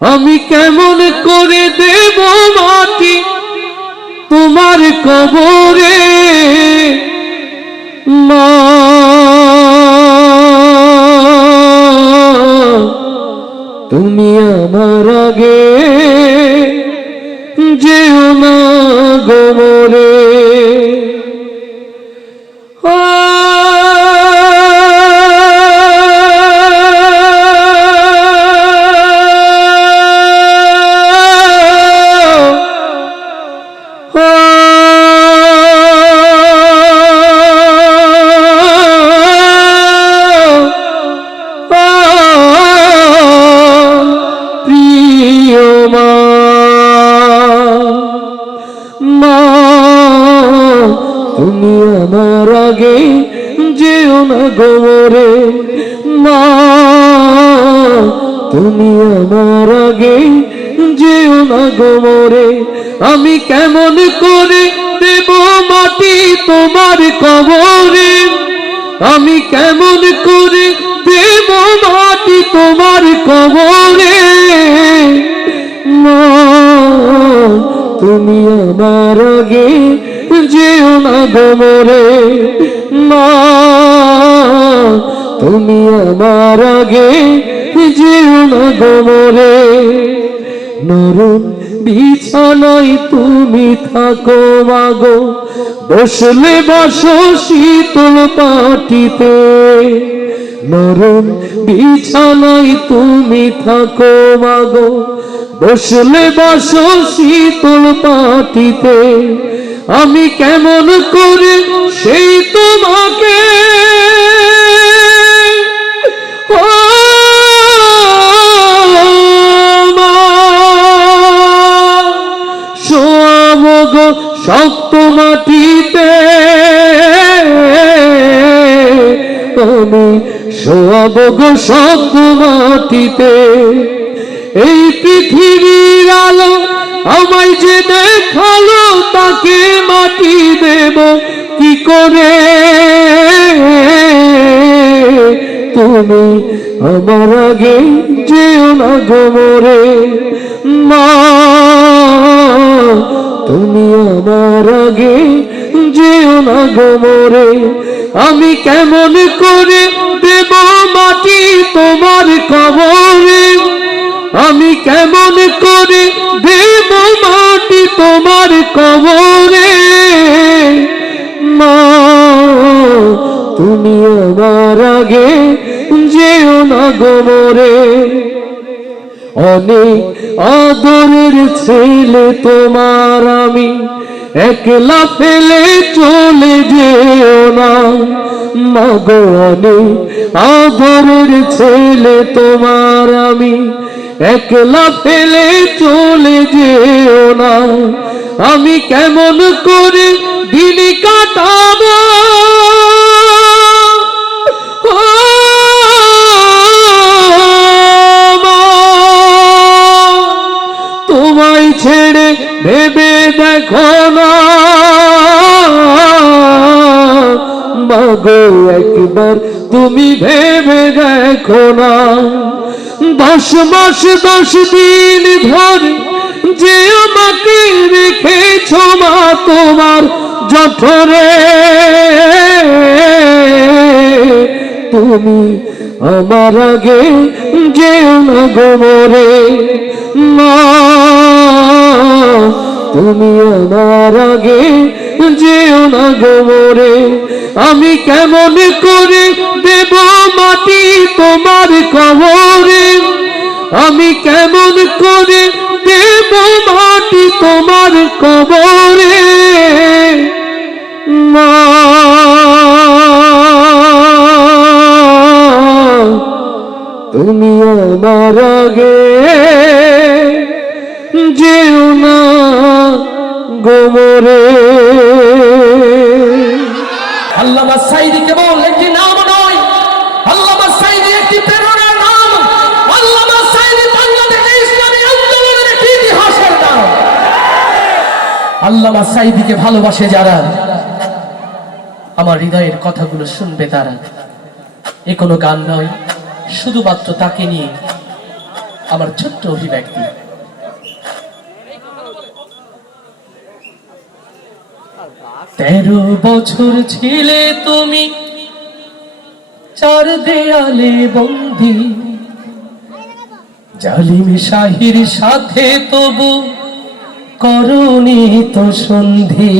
আমি কেমন করে দেব মাটি তোমার কবরে মা, তুমি আমার আগে যেও না গো মরে। তুমি আমার আগে যেও না গো মরে মা, তুমি আমার আগে যেও না গো মরে। আমি কেমন করে দেব মাটি তোমার কবরে, আমি কেমন করে দেব মাটি তোমার কবরে মা, তুমি আমার আগে যেও না গো মরে মা, তুমি আমার আগে যেও না গো মরে। নরম বিছানায় তুমি থাকো মাগো, বসলে বসো শীতল পাটিতে। নরম বিছানায় তুমি থাকো মাগো, বসলে বসো শীতল পাটিতে। আমি কেমন করে সেই তোমাকে শোয়াবো গো শক্ত মাটিতে, আমি শোয়াবো গো শক্ত মাটিতে। এই পৃথিবীর আলো আমায় যে দেখালো, তাকে মাটি দেব কি করে? তুমি আমার আগে যেও না গো মরে মা, তুমি আমার আগে যেও না গো মরে। আমি কেমন করে দেব মাটি তোমার কবরে, আমি কেমন করে দেব মাটি তোমার কবরে মা, তুমি আমার আগে যেও না গো মরে। অনেক আদরের ছেলে তোমার আমি, একলা ফেলে চলে যেও না মাগো। অনেক আদরের ছেলে তোমার আমি, একলা ফেলে চলে যেও না। আমি কেমন করে দিন কাটাবো তোমায় ছেড়ে ভেবে দেখো না মাগো, একবার তুমি ভেবে দেখো না। 10 মাস 10 দিন ধরে যে আমাকে রেখেছ মা তোমার জঠরে, তুমি আমার আগে যেও না গো মরে মা, তুমি আমার আগে যেও না গো মরে। আমি কেমন করে দেব মাটি তোমার কবরে, আমি কেমন করে দেব মাটি তোমার কবরে মা, তুমি আমার আগে যেও না গো মরে। আল্লামা সাঈদী কেবল একটি নাম নয়, আল্লামা সাঈদী একটি প্রেরণার নাম। আল্লামা সাঈদী বাংলাদেশের ইসলামী আন্দোলনের একটি ইতিহাসের নাম। আল্লামা সাঈদীকে ভালোবাসে যারা, আমার হৃদয়ের কথাগুলো শুনবে তারা। এ কোনো গান নয়, শুধুমাত্র তাকে নিয়ে আমার ছোট্ট অভিব্যক্তি। তেরো বছর ছিলে তুমি চার দেয়ালে বন্দী, জালিম শাহির সাথে তবু করনি তো সন্ধি।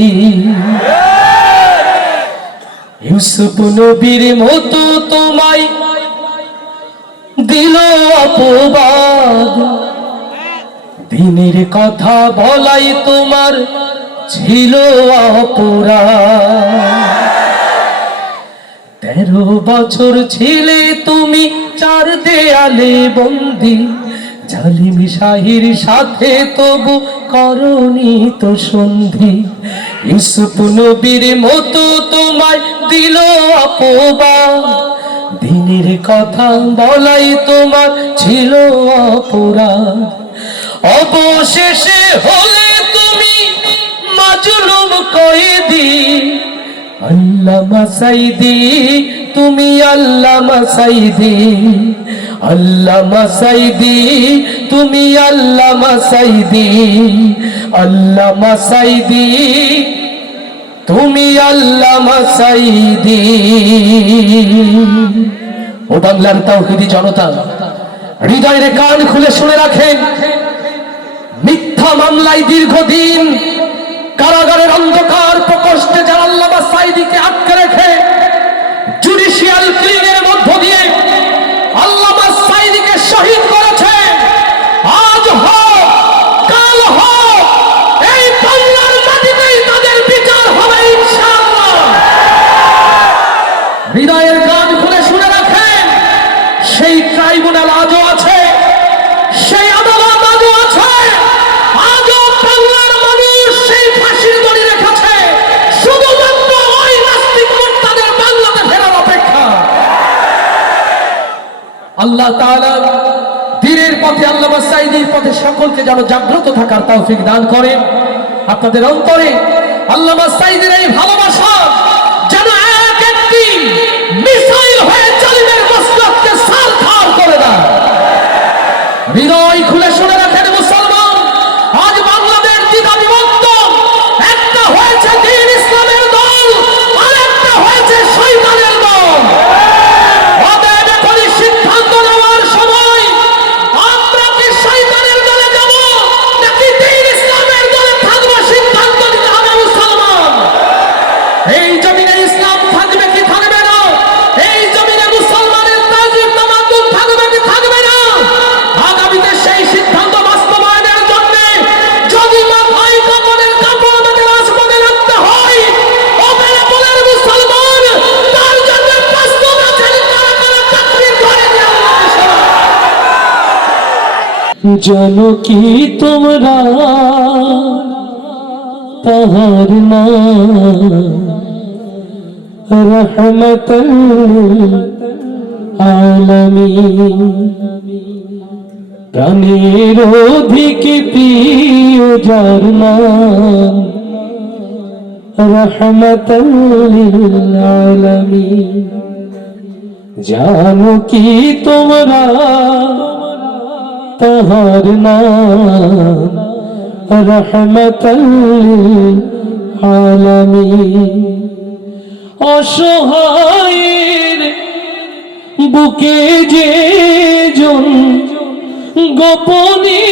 ইউসুফ নবীর মতো তোমায় দিল অপবাদ, দিনের কথা বলাই তোমার ছিল অপরাধ। 13 বছর ছিলে তুমি চার দেয়ালে বন্দী, জালিম শাহির সাথে তবু করনি তো সন্ধি। ইউসুফ নবীর মতো তোমায় দিল অপবাদ, দিনের কথা বলাই তোমার ছিল অপরাধ। অবশেষে হলে তুমি মাজলুম কয়েদি, আল্লামা সাইদি তুমি আল্লামা সাইদি, আল্লামা সাইদি তুমি আল্লামা সাইদি, আল্লামা সাইদি তুমি আল্লামা সাইদি। ও বাংলার তাওহীদি জনতা, হৃদয়ের কান খুলে শুনে রাখেন, মিথ্যা মামলায় দীর্ঘদিন কারাগারের অন্ধকার প্রকোষ্ঠে যারা আল্লামা সাইদিকে আটকে রেখে জুডিশিয়াল ক্লিনের মধ্য দিয়ে আল্লামা সাইদিকে শহীদ করেছে, আজ হোক কাল হোক এই বাংলার মাটিতেই তাদের বিচার হবে ইনশাআল্লাহ। হৃদয়ের কান খুলে শুনে রাখেন, সেই ট্রাইব্যুনাল আজও আছে, সেই আদালত আজও আছে, আজও বাংলার মানুষ সেই ফাঁসির দড়ি রেখেছে, শুধুমাত্র ওই নাস্তিক মুরতাদের বাংলাতে ফেরার অপেক্ষা। আল্লাহ তাআলা দ্বীনের পথে আল্লামা সাইদির পথে সকলকে যেন জাগ্রত থাকার তৌফিক দান করেন। আপনাদের অন্তরে আল্লামা সাইদির এই ভালোবাসা যেন এক একটি মিসাইল হয়ে জালিমের মসনদকে সারখার করে দেয়। হৃদয় খুলে শুনে রাখেন মুসলমান, আজ বাংলাদেশ দ্বিধা বিভক্ত, একটা হয়েছে দ্বীন ইসলামের দল, আর একটা হয়েছে শয়তানের দল। অতএব এখনই সিদ্ধান্ত নেওয়ার সময়, আমরা কি শয়তানের দলে যাব নাকি দ্বীন ইসলামের দলে থাকবো, সিদ্ধান্ত নিতে হবে মুসলমান। এই জমিনে ইসলাম থাকবে কি থাকবে না, এই জমিনে মুসলমানের তাজিম তামাদ্দুন থাকবে কি থাকবে না, আগামীতে সেই সিদ্ধান্ত বাস্তবায়নের জন্য যদি মাথায় কাপড়ের কাপড় আমাদের রাজপথে রাখতে হয়, ওখানে বলেন মুসলমান তার জন্য প্রস্তুত আছেন কারা কারা তাকবীর ধরে দিয়ে আল্লাহকে শোনা। জানো কি তোমরা তাহার নাম রহমতুল আলামিন, প্রাণের অধিক প্রিয় যার নাম রহমতুল আলামিন। জানো কি তোমরা তাহার নাম রহমতুল আলামিন। অসহায়ের বুকে যে জন গোপনে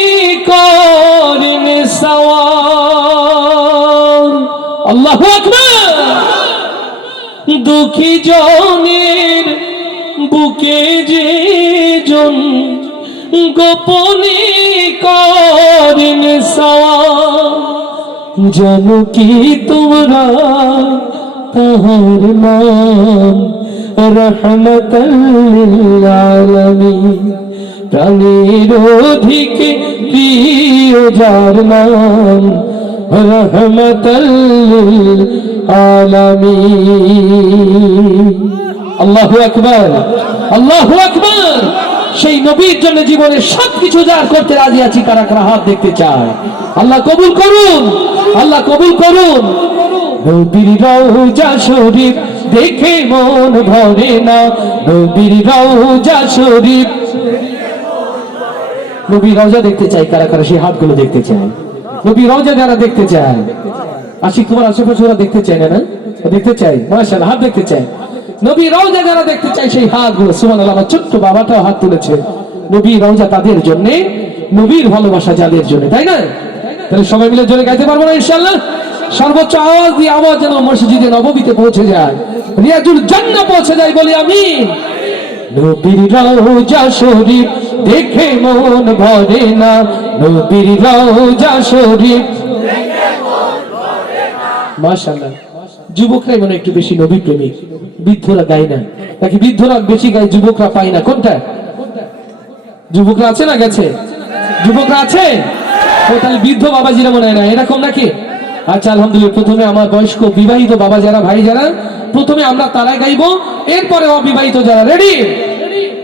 করেন সওয়ার, আল্লাহু আকবার। দুঃখী জনের বুকে যে জন গোপনে করেন সওয়ার, জানো কি তোমরা তাহার নাম রহমতুল আলামিন। প্রাণের অধিক প্রিয় যার নাম রহমতুল আলামিন। আল্লাহু আকবার, আল্লাহু আকবার। সেই নবীর জন্য জীবনের সবকিছু যার করতে রাজি আছি, কারা কারা হাত দেখতে চায়। আল্লাহ কবুল করুন, আল্লাহ কবুল করুন। নবীর রওজা শরীফ দেখে মন ভরে না, নবীর রওজা শরীফ নবী রওজা দেখতে চাই, কারা কারা সেই হাতগুলো দেখতে চায়? নবী রওজা যারা দেখতে চায়, আশিক তোমার আশেপাশে ওরা দেখতে চায় না? না দেখতে চাই, মাশাআল্লাহ, হাত দেখতে চায়। নবী রওজা যারা দেখতে চায় সেই হাতগুলো, সুবহানাল্লাহ। আমার ছোট্ট বাবাটাও হাত তুলেছে। নবী রওজা তাদের জন্য, নবীর ভালোবাসা যাদের জন্য, তাই না? তাহলে সবাই মিলে জোরে গাইতে পারবো না ইনশাআল্লাহ? সর্বোচ্চ আওয়াজ দিয়ে আওয়াজ যেন মসজিদে নববীতে পৌঁছে যায়, রিয়াজুল জান্নাহ পৌঁছে যায়, বলি আমিন। নবীর রওজা শরীফ দেখে মন ভরে না, নবীর রওজা শরীফ দেখে মন ভরে না। মাশাআল্লাহ, যুবকরাই মনে একটু বেশি নবী প্রেমিক, বৃদ্ধরা গায় না, নাকি বৃদ্ধরা বেশি গায়, যুবকরা পায় না? কোনটা? যুবকরা আছে না গেছে? যুবকরা আছে? ও তাহলে বৃদ্ধ বাবাজিরা মনে হয় না, এরকম নাকি? আচ্ছা, আলহামদুলিল্লাহ। প্রথমে আমার বয়স্ক বিবাহিত বাবা যারা, ভাই যারা, প্রথমে আমরা তারাই গাইবো, এরপরে অবিবাহিত যারা। রেডি?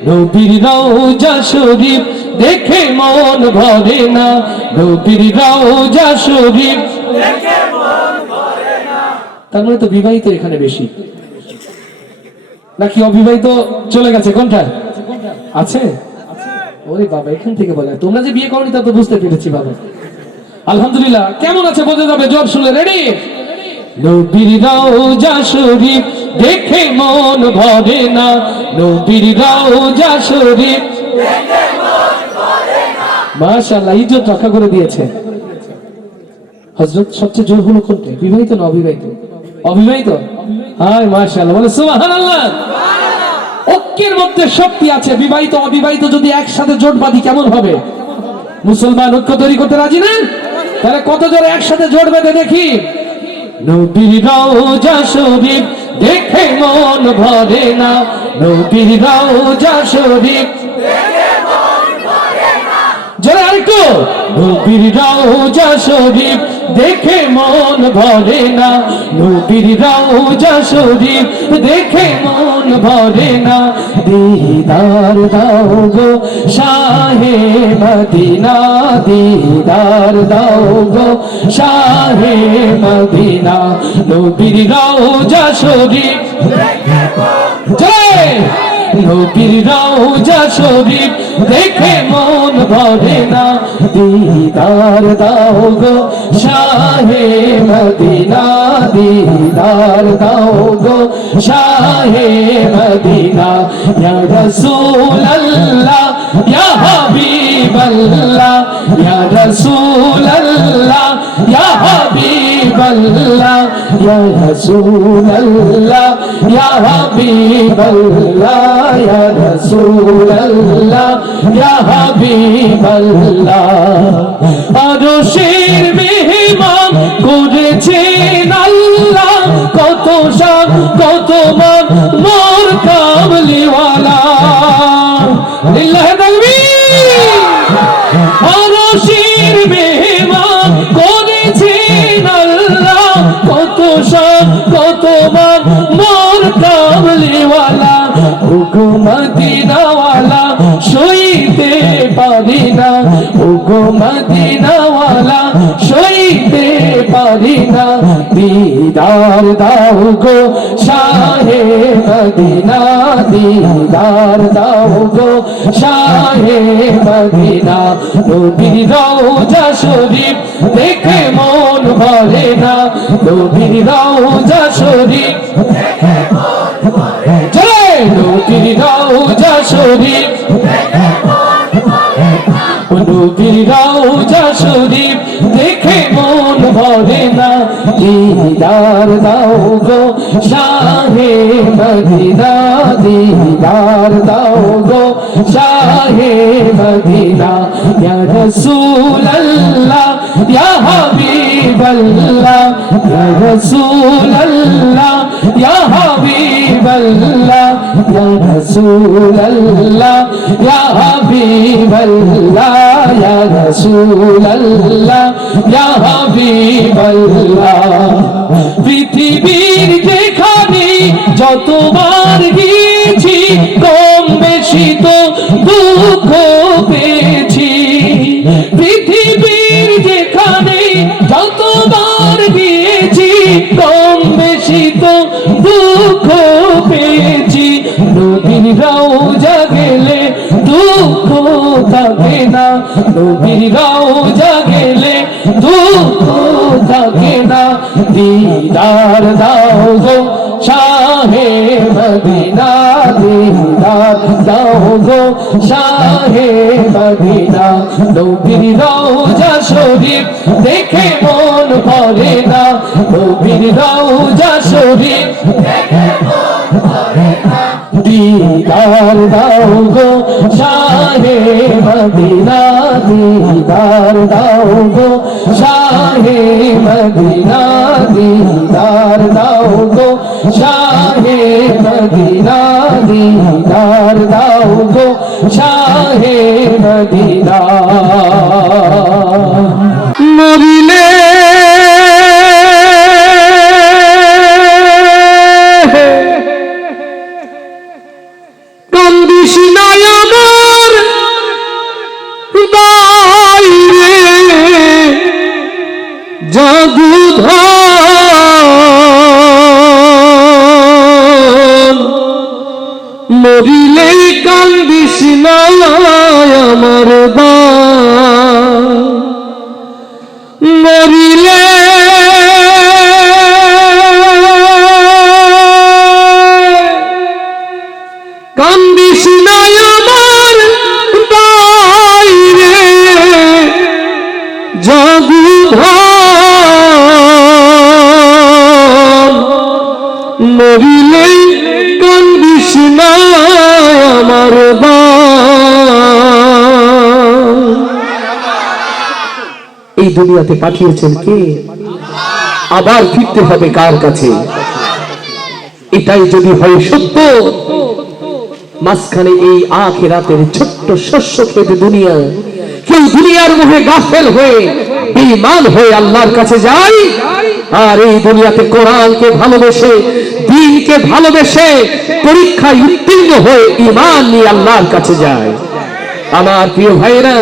নবীর রওজা শরীফ দেখে মন ভরে না, নবীর রওজা শরীফ দেখে মন ভরে না। তার মানে তো বিবাহিত এখানে বেশি, নাকি অবিবাহিত চলে গেছে? কোনটা আছে? ওরে বাবা, এখান থেকে বলে, তোমরা যে বিয়ে করনি তা তো বুঝতে পেরেছি বাবা। আলহামদুলিল্লাহ। কেমন আছে বোঝা যাবে জোর শুনলে। রেডি? নবীর রওজা শরীফ দেখে মন ভরে না, নবীর রওজা শরীফ দেখে মন ভরে না। মাশাআল্লাহ, ইজ্জত রক্ষা করে দিয়েছে হযরত। সবচেয়ে জোর হলো কোনটা, বিবাহিত না অবিবাহিত? অবিবাহিত। হায় মাশাআল্লাহ, বলে সুবহানাল্লাহ। ঐক্যের মধ্যে শক্তি আছে। বিবাহিত অবিবাহিত যদি একসাথে জোট বাঁধি কেমন হবে? মুসলমান ঐক্য তৈরি করতে রাজি না? তাহলে কত জোরে একসাথে জোট বেঁধে দেখি। নবীর রওজা শরীফ দেখে মন ভরে না, নবীর রওজা শরীফ দেখে মন ভরে না। জোরে আরেকটু। নবীর রওজা শরীফ দেখে মন ভরে না, নবীর রওজা শরীফ দেখে মন ভরে না। দিদার দাও গো শাহে মদিনা, দিদার দাও গো শাহে মদিনা, নবীর রওজা শরীফ দেখে জয়, নবীর রওজা শরীফ দেখে মন ভরে না। দিদার দাও গো শাহে মদিনা, দিদার দাও গো শাহে মদিনা। ইয়া রাসূলুল্লাহ ইয়া হাবিবাল্লাহ, ইয়া রাসূলুল্লাহ ইয়া হাবিবাল্লাহ, ইয়া রাসূলুল্লাহ ইয়া হাবিবাল্লাহ, ইয়া রাসূলুল্লাহ ইয়া হাবিবাল্লাহ। আরশের মেহমান করেছেন আল্লাহ, কত শান কত মান মোর কামলিওয়ালা। লিল্লাহি তাকবীর। আরশের মেহমান করেছেন আল্লাহ, কত শান কত মান মোর কামলিওয়ালা। ওগো মদিনাওয়ালা সইতে পারি না, ওগো মদিনাওয়ালা সইতে পারি না। দিদার দাও গো শাহে মদিনা, দিদার দাও গো শাহে মদিনা। নবীর রওজা শরীফ দেখে মন ভরে না, নবীর রওজা শরীফ দেখে মন ভরে না। জয় নবীর রওজা শরীফ দেখে মন ভরে না, নবীর রওজা শরীফ দেখে মন ভরে না। দিদার দাও গো শাহে মদিনা, দিদার দাও গো শাহে মদিনা। ইয়া রাসূলুল্লাহ ইয়া হাবিবাল্লাহ, ইয়া রাসূলুল্লাহ ইয়া হাবিবাল্লাহ, ইয়া রাসূলুল্লাহ ইয়া হাবিবাল্লাহ, ইয়া রাসূলুল্লাহ ইয়া হাবিবাল্লাহ। পৃথিবীর যেখানে যতবার গিয়েছি কম বেশি তো দুঃখ পেয়েছি, পৃথিবীর যেখানে যতবার গিয়েছি কম বেশি তো দুঃখ পেয়েছি। নবীর রওজা গেলে দুঃখ থাকে না, নবীর রওজা গেলে দুঃখ থাকে না। দিদার দাও গো শাহে মদিনা, দিদার দাও গো শাহে মদিনা। নবীর রওজা শরীফ দেখে মন ভরে না, নবীর রওজা শরীফ দেখে মন ভরে না। দিদার দাও গো শাহে মদিনা, দিদার দাও গো শাহে মদিনা, দিদার দাও গো শাহে মদিনা, দিদার দাও গো শাহে মদিনা। মরিলে কান্দিস না আমার বাইরে, জাদুধর মরিলে কান্দিস না আমার মরিলে কান্দিস না আমার বাইরে, জাদুধর মরিলে কান্দিস না আমার এই দুনিয়াতে পাঠিয়েছেন কে? আবার ফিরতে হবে কার কাছে? এটাই যদি হয় সত্য, মাঝখানে এই আখিরাতের ছোট্ট শস্য খেতে দুনিয়া, কেউ দুনিয়ার মোহে গাফেল হয়ে বেঈমান হয়ে আল্লাহর কাছে যায়, আর এই দুনিয়াতে কোরআনকে ভালোবেসে দ্বীনকে ভালোবেসে পরীক্ষায় উত্তীর্ণ হয়ে ঈমান নিয়ে আল্লাহর কাছে যায়। আমার প্রিয় ভাইরা,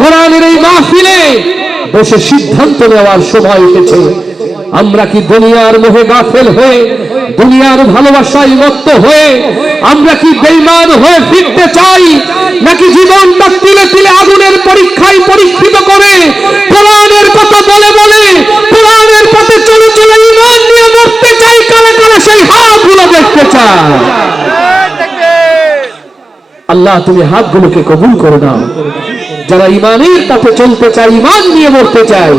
কোরআনের এই মাহফিলে বসে সিদ্ধান্ত নেওয়ার সময় এসেছে। আমরা কি দুনিয়ার মোহে গাফেল হয়ে, দুনিয়ার ভালোবাসায় মত্ত হয়ে আমরা কি বেঈমান হয়ে ফিরতে চাই, নাকি জীবনটা তিলে তিলে আগুনের পরীক্ষায় পরীক্ষিত করে কোরআনের কথা বলে বলে কোরআনের পথে চলে চলে ঈমান নিয়ে মরতে চাই? কারা কারা সেই হাতগুলো দেখতে চায়? আল্লাহ তুমি হাতগুলোকে কবুল করে দাও। যারা ঈমানের পথে চলতে চায়, ঈমান নিয়ে মরতে চায়,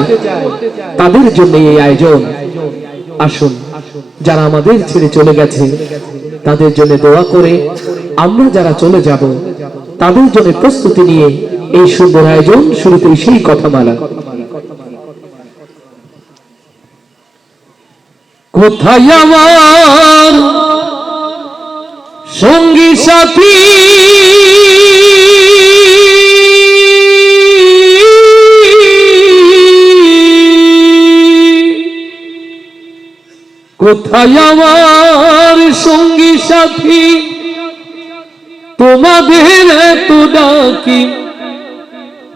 তাদের জন্য এই আয়োজন। আসুন, যারা আমাদের ছেড়ে চলে গেছে তাদের জন্য দোয়া করে, আমরা যারা চলে যাব তাদের জন্য প্রস্তুতি নিয়ে এই সুন্দর আয়োজন। শুরুতেই সেই কথা মালা, কোথায় আমার সঙ্গী সাথী, কোথায় আমার সঙ্গী সাথী, তোমাদের এত ডাকি,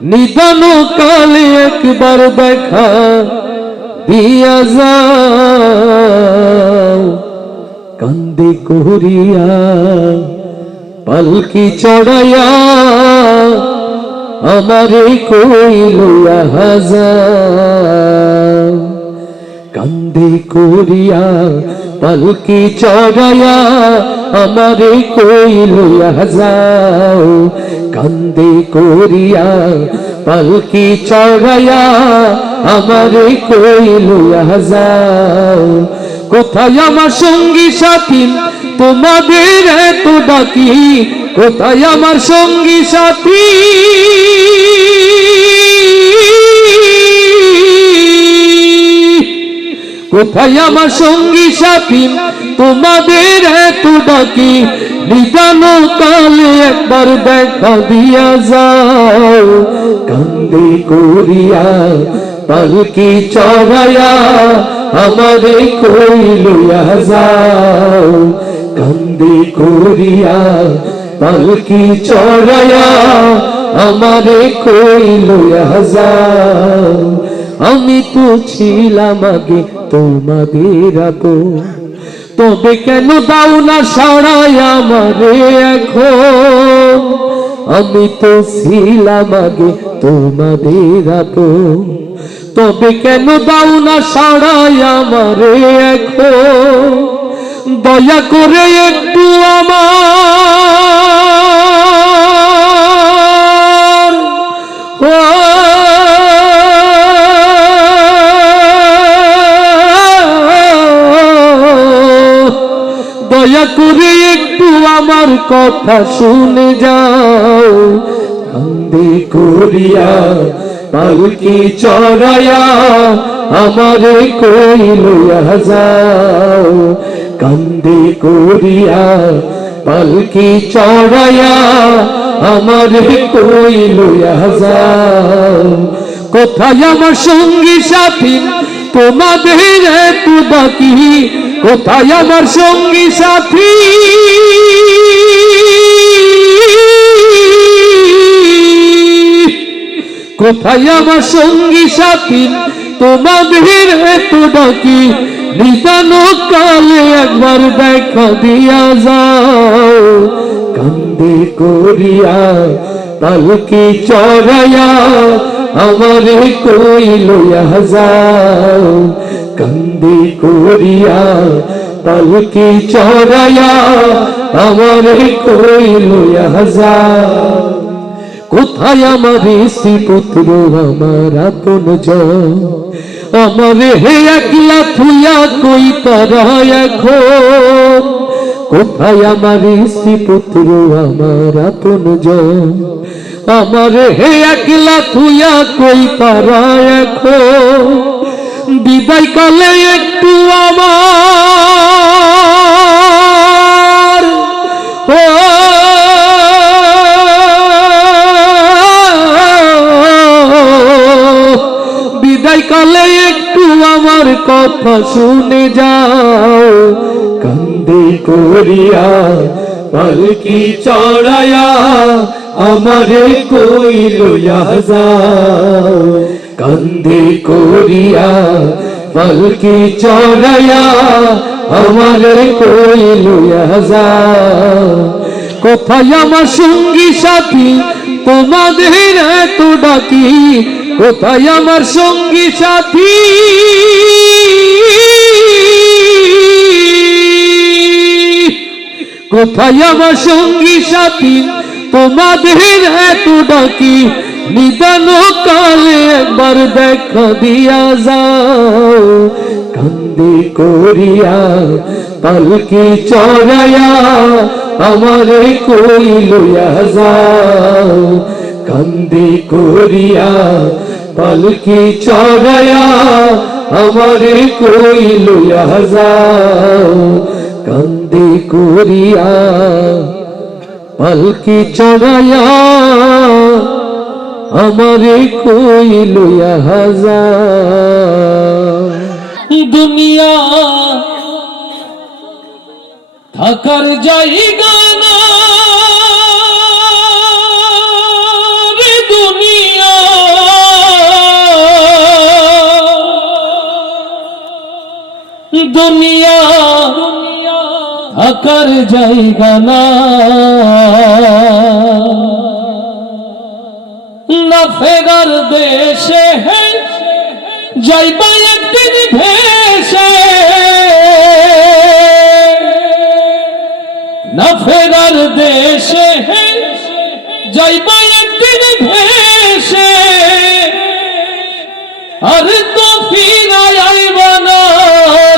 নিদান কালে একবার দেখা দিয়া যাও। কান্দে করিয়া পালকি চড়াইয়া আমারে কই লইয়া যাও। কান্দে করিয়া পালকি চড়াইয়া আমারে কই লইয়া যাও। কান্দে করিয়া পালকি চড়াইয়া আমারে কই লইয়া যাও। কোথায় আমার সঙ্গী সাথী, তোমাদের এত ডাকি, কোথায় আমার সঙ্গী সাথী, কোথায় আমার সঙ্গী সাথী, তোমাদের এত ডাকি, নিদান কালে একবার দেখা দিয়া যাও। কান্দে করিয়া পালকি চড়াইয়া আমারে কই লইয়া যাও। কান্দে করিয়া পালকি চড়াইয়া আমারে কই লইয়া যাও। আমি তো ছিলাম আগে তোমাদের আপন, তবে কেন দাও না সাড়াই আমারে এখন? আমি তো ছিলাম আগে তোমাদের আপন, তবে কেন দাও না সাড়াই আমারে এখন, দয়া করে একটু আমার দয়া করে একটু আমার কথা শুনে যাও, কান্দে করিয়া পালকি চড়াইয়া আমারে কই লইয়া যাও, কান্দে করিয়া পালকি চড়াইয়া আমারে কই লইয়া যাও। কোথায় আমার সঙ্গী সাথী তোমাদের এত ডাকি, কোথায় আমার সঙ্গী সাথী, কোথায় আমার সঙ্গী সাথী তোমাদের এত ডাকি, নিদান কালে একবার দেখা দিয়া যাও, কান্দে করিয়া পালকি চড়াইয়া আমারে কই লইয়া যাও, কান্দে করিয়া পালকি চড়াইয়া আমারে কই লইয়া যাও। কোথায় আমার শ্রীপুত্র আমার আপনজন, আমারে হে একলা থুইয়া কই তারা এখন, কোথায় আমার শ্রীপুত্র আমার আপনজন, আমারে হে একলা থুইয়া কই তারা এখন, বিদায় কালে একটু আমার বিদায় কালে একটু আমার কথা শুনে যাও, কান্দে করিয়া পালকি চড়াইয়া আমারে কই লইয়া যাও, কান্দে করিয়া পালকি চড়াইয়া আমারে কই লইয়া যাও। কোথায় আমার সঙ্গী সাথী তোমাদের এত ডাকি, কোথায় আমার সঙ্গী সাথী, কোথায় আমার সঙ্গী সাথী তোমাদের এত ডাকি, নিদান কালে একবার দেখা দিয়া যাও, কান্দে করিয়া পালকি চড়াইয়া আমারে কই লইয়া যাও, কান্দে করিয়া পালকি চড়াইয়া আমারে কই লইয়া যাও, কান্দে করিয়া পালকি চড়াইয়া আমারে কই লইয়া যাও। দুনিয়া থাকার জায়গা না রে, দুনিয়া দুনিয়া থাকার জায়গা না, না ফেরার দেশে যাইবা একদিন ভেসে, না ফেরার দেশে যাইবা একদিন ভেসে, আর তো ফিরাই আইবা না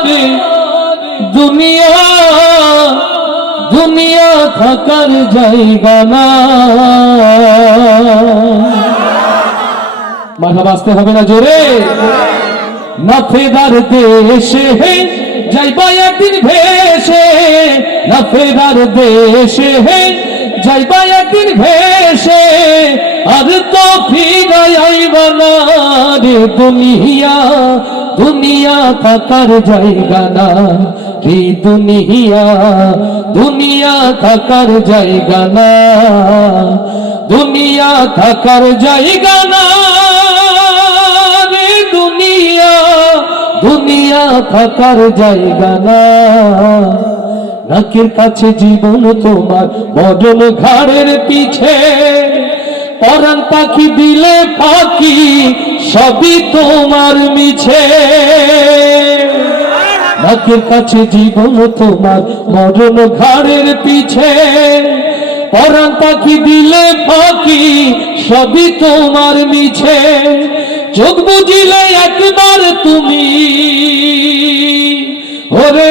রে, দুনিয়া দুনিয়া থাকার জায়গা না। মাথা বাঁচতে হবে না জোরে, না ফেরার দেশে যাইবা একদিন ভেসে, না ফেরার দেশে যাইবা একদিন ভেসে, আর তো ফিরাই আইবা না রে, দুনিয়া দুনিয়া থাকার জায়গা না রে, দুনিয়া দুনিয়া থাকার জায়গা না, দুনিয়া থাকার জায়গা না রে, দুনিয়া দুনিয়া থাকার জায়গা না, নাকের কাছে জীবন তোমার, মরণ ঘাড়ের পিছে। পরাণ পাখি দিলে ফাঁকি, সবই তোমার মিছে। নাকের কাছে জীবন তোমার, মরণ ঘাড়ের পিছে। পরাণ পাখি দিলে ফাঁকি, সবই তোমার মিছে। চোখ বুঝিলে একবার তুমি, ওরে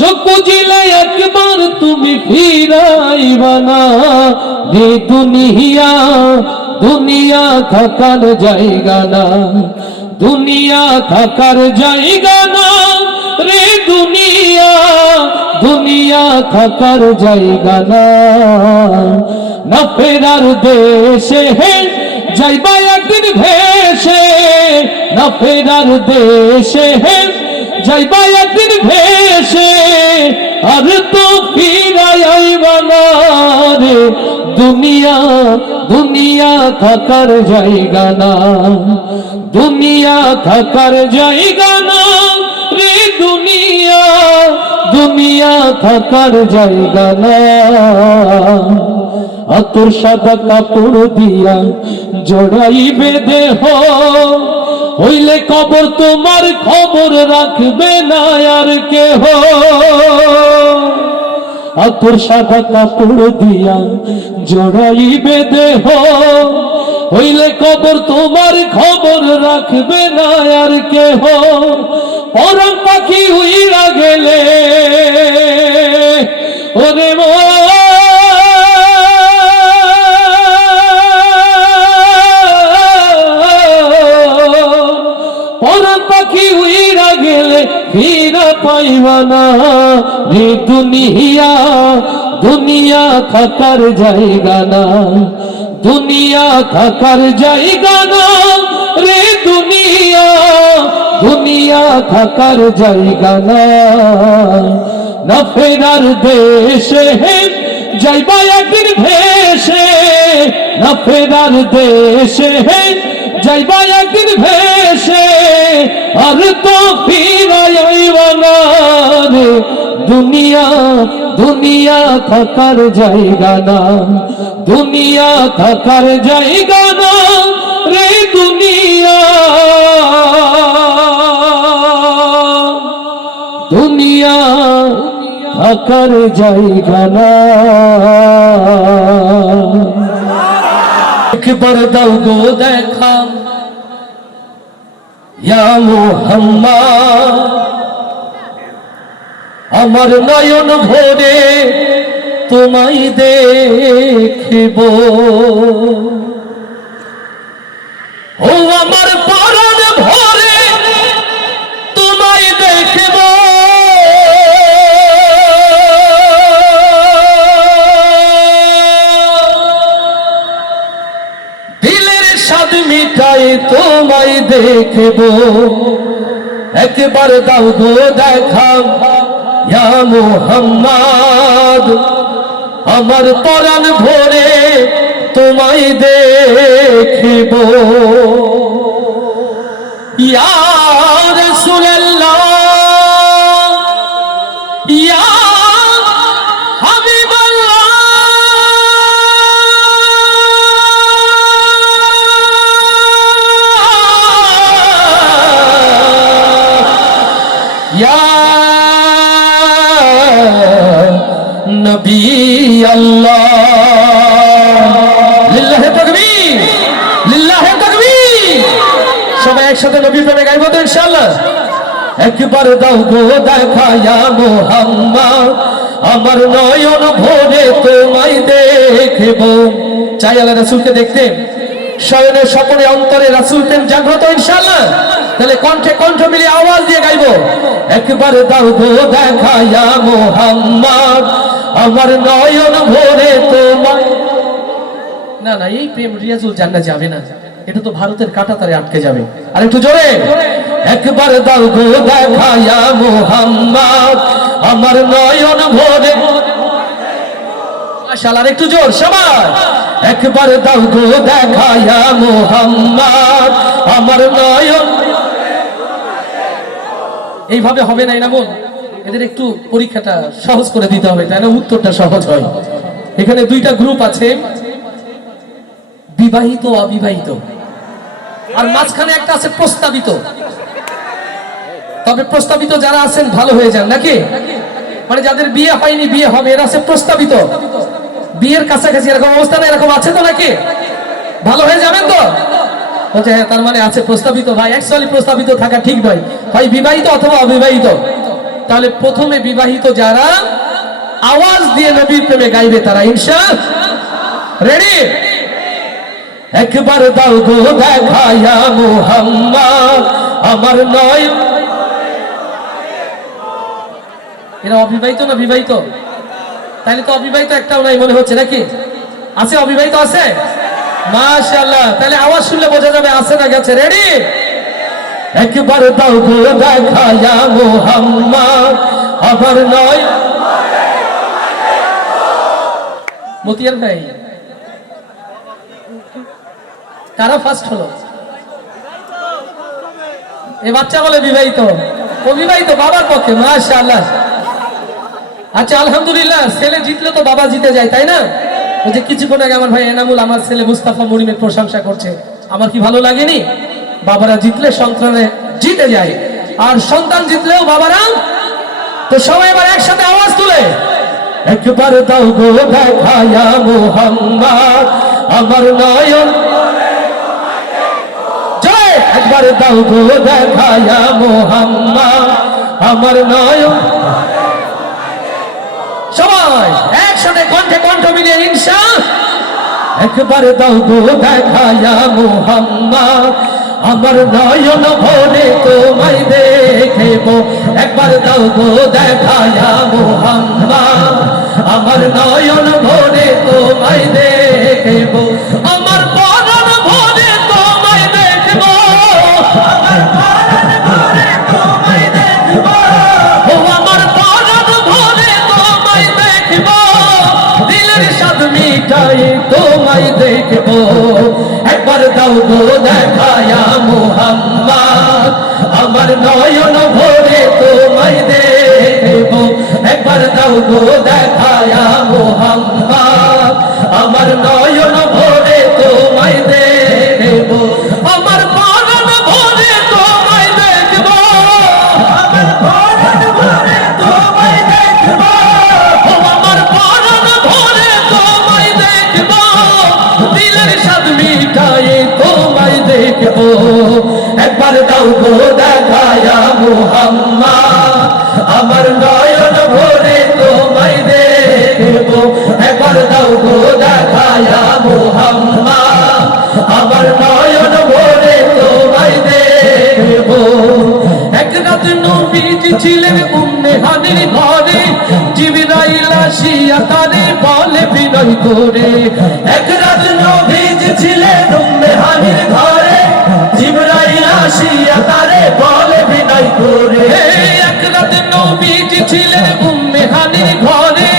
চোখ বুঝিলে একবার তুমি ফিরাইবা না। রে দুনিয়া, দুনিয়া থাকার জায়গা না, দুনিয়া থাকার জায়গা না। রে দুনিয়া, দুনিয়া থাকার জায়গা না। না ফেরার দেশে হে যাইবা একদিন ভেসে, না ফেরার দেশে হে যাইবা একদিন ভেসে। আর তো ফিরাই আইবা না। রে দুনিয়া, দুনিয়া থাকার জায়গা না, দুনিয়া থাকার জায়গা না। রে দুনিয়া, দুনিয়া থাকার জায়গা না। আতর সাদা কাপড় দিয়া জড়াইবে দেহ, হইলে কবর তোমার খবর রাখবে না আর কেহ। আতর সাদা কাপড় দিয়া জড়াইবে দেহ, হইলে কবর তোমার খবর রাখবে না আর কেহ। পরাণ পাখি উইরা গেলে ওরে পরাণ পাখি উইরা গেলে ফিরা পাইবা না। রে দুনিয়া, দুনিয়া থাকার জায়গা না, দুনিয়া থাকার জায়গা না। রে দুনিয়া, দুনিয়া থাকার জায়গা না। না ফেরার দেশে হে যাইবা একদিন ভেসে, না ফেরার দেশে হে যাইবা একদিন ভেসে। আর তো ফিরাই আইবা না। রে দুনিয়া, দুনিয়া থাকার জায়গা না, দুনিয়া থাকার জায়গা না। রে দুনিয়া, দুনিয়া থাকার জায়গা না। একবার দাও গো দেখা, ইয়া মুহাম্মদ, আমার নয়ন ভরে তোমায় দেখিব। ও আমার পরাণ ভরে তোমায় দেখিব। দিলের স্বাদ মিটাই তোমায় দেখিব। একবার দাও গো দেখা, ইয়া মুহাম্মদ, আমার পরাণ ভরে তোমায় দেখিব। ইয়া রাসূলুল্লাহ, ইয়া হাবিবাল্লাহ, ইয়া নবী আল্লাহ। লিল্লাহে তাকবীর, লিল্লাহে তাকবীর। সবাই একসাথে নবী প্রেমে গাইবো তো ইনশাআল্লাহ। একবার দাও গো দেখা, ইয়া মুহাম্মদ, আমার নয়ন ভরে তোমায় দেখিব। চাই আল্লাহ রাসূলকে দেখতে, শয়নে স্বপনে অন্তরে রাসূল প্রেম জাগ্রত ইনশাআল্লাহ। তাহলে কণ্ঠে কণ্ঠ মিলিয়ে আওয়াজ দিয়ে গাইবো। একবার দাও গো দেখা, ইয়া মুহাম্মদ, আমার নয়ন ভরে তোমায়। না না, এই প্রেম রিয়াজুল জান্নাত যাবে না, এটা তো ভারতের কাঁটাতারে আটকে যাবে। আর একটু জোরে, একবার দাও গো দেখা, ইয়া মুহাম্মদ, আমার নয়ন ভরে। মাশাআল্লাহ, একটু জোর সবাই। একবার দাও গো দেখায়া মোহাম্মদ আমার নয়ন। এইভাবে হবে না এনামুল, এদের একটু পরীক্ষাটা সহজ করে দিতে হবে, তাই না? উত্তরটা সহজ হয়। এখানে দুইটা গ্রুপ আছে, বিবাহিত অবিবাহিত, আর মাঝখানে একটা আছে প্রস্তাবিত। তবে প্রস্তাবিত যারা আছেন ভালো হয়ে যান নাকি, মানে যাদের বিয়ে হয়নি বিয়ে হবে এরা আছে প্রস্তাবিত, বিয়ের কাছাকাছি এরকম অবস্থা না, এরকম আছে তো নাকি? ভালো হয়ে যাবেন তো? বলছে হ্যাঁ, তার মানে আছে প্রস্তাবিত। ভাই অ্যাকচুয়ালি প্রস্তাবিত থাকা ঠিক নয়, হয় বিবাহিত অথবা অবিবাহিত। তাহলে প্রথমে বিবাহিত যারা আওয়াজ দিয়ে নবীর প্রেমে গাইবে তারা ইনশাআল্লাহ। রেডি? একবার দাও গো দেখায়া মোহাম্মদ আমার নয়ন। এরা অবিবাহিত না বিবাহিত? তাহলে তো অবিবাহিত একটাও নাই মনে হচ্ছে নাকি? আছে অবিবাহিত আছে? মাশাআল্লাহ, তাহলে আওয়াজ শুনলে বোঝা যাবে আছে না গেছে। রেডি? একবার দাও গো দেখায়া মোহাম্মদ আমার নয়ন। মতিয়ার ভাই কারা ফার্স্ট হলো? এ বাচ্চা বলে বিবাহিত, অবিবাহিত বাবার পক্ষে। মাশাআল্লাহ। আচ্ছা আলহামদুলিল্লাহ, ছেলে জিতলে তো বাবা জিতে যায়, তাই না? ওই যে কিছুক্ষণ আগে আমার ভাই এনামুল আমার ছেলে মুস্তাফা মরিমের প্রশংসা করছে, আমার কি ভালো লাগেনি? বাবারা জিতলে সন্তানে জিতে যায়, আর সন্তান জিতলেও বাবারা। তো সবাই এবার একসাথে আওয়াজ তুলে একবার দাও গো দেখায়া মোহাম্মদ আমার নয়ন। জয়! একবার দাও গো দেখায়া মোহাম্মদ আমার নয়ন। সবাই একসাথে কণ্ঠে কণ্ঠ মিলিয়ে ইনশাআল্লাহ। একবার দাও গো দেখায়া মোহাম্মদ আমার নয়ন ভরে তোমায় দেখিব। একবার দাও গো দেখায়া মোহাম্মদ আমার নয়ন ভরে তোমায় দেখিব। আমার পরাণ ভরে তোমায় দেখব, আমার পরাণ ভরে তোমায় দেখব, ও আমার পরাণ ভরে তোমায় দেখব, দিলের স্বাদ মিটাই তোমায় দেখব। একবার দাও গো দেখায়া মোহাম্মদ আমার নয়ন ভরে তোমায় দেখব। একবার দাও গো দেখায়া মোহাম্মদ আমার নয়ন ভরে তোমায় দেখব। আমার পরাণ ভরে তোমায় দেখব, আমার পরাণ ভরে তোমায় দেখব, ও আমার পরাণ ভরে তোমায় দেখব, দিলের স্বাদ মিটাই তোমায় দেখব। একবার দাও গো দেখায়া মোহাম্মদ আমার নয়ন ভরে তোমায় দেখব। একবার দাও গো দেখায়া মোহাম্মদ আমার নয়ন ভরে তোমায় দেখব। এক রাত নবীজি ছিলেন উম্মে হানির ঘরে, জিবরাইল আসিয়া তারে বলে বিনয় করে। এক রাত নবীজি ছিলেন উম্মে হানির ঘরে, জিবরাইল আসিয়া তারে বলে বিনয় করে। এক রাত নবীজি ছিলেন উম্মে হানির ঘরে,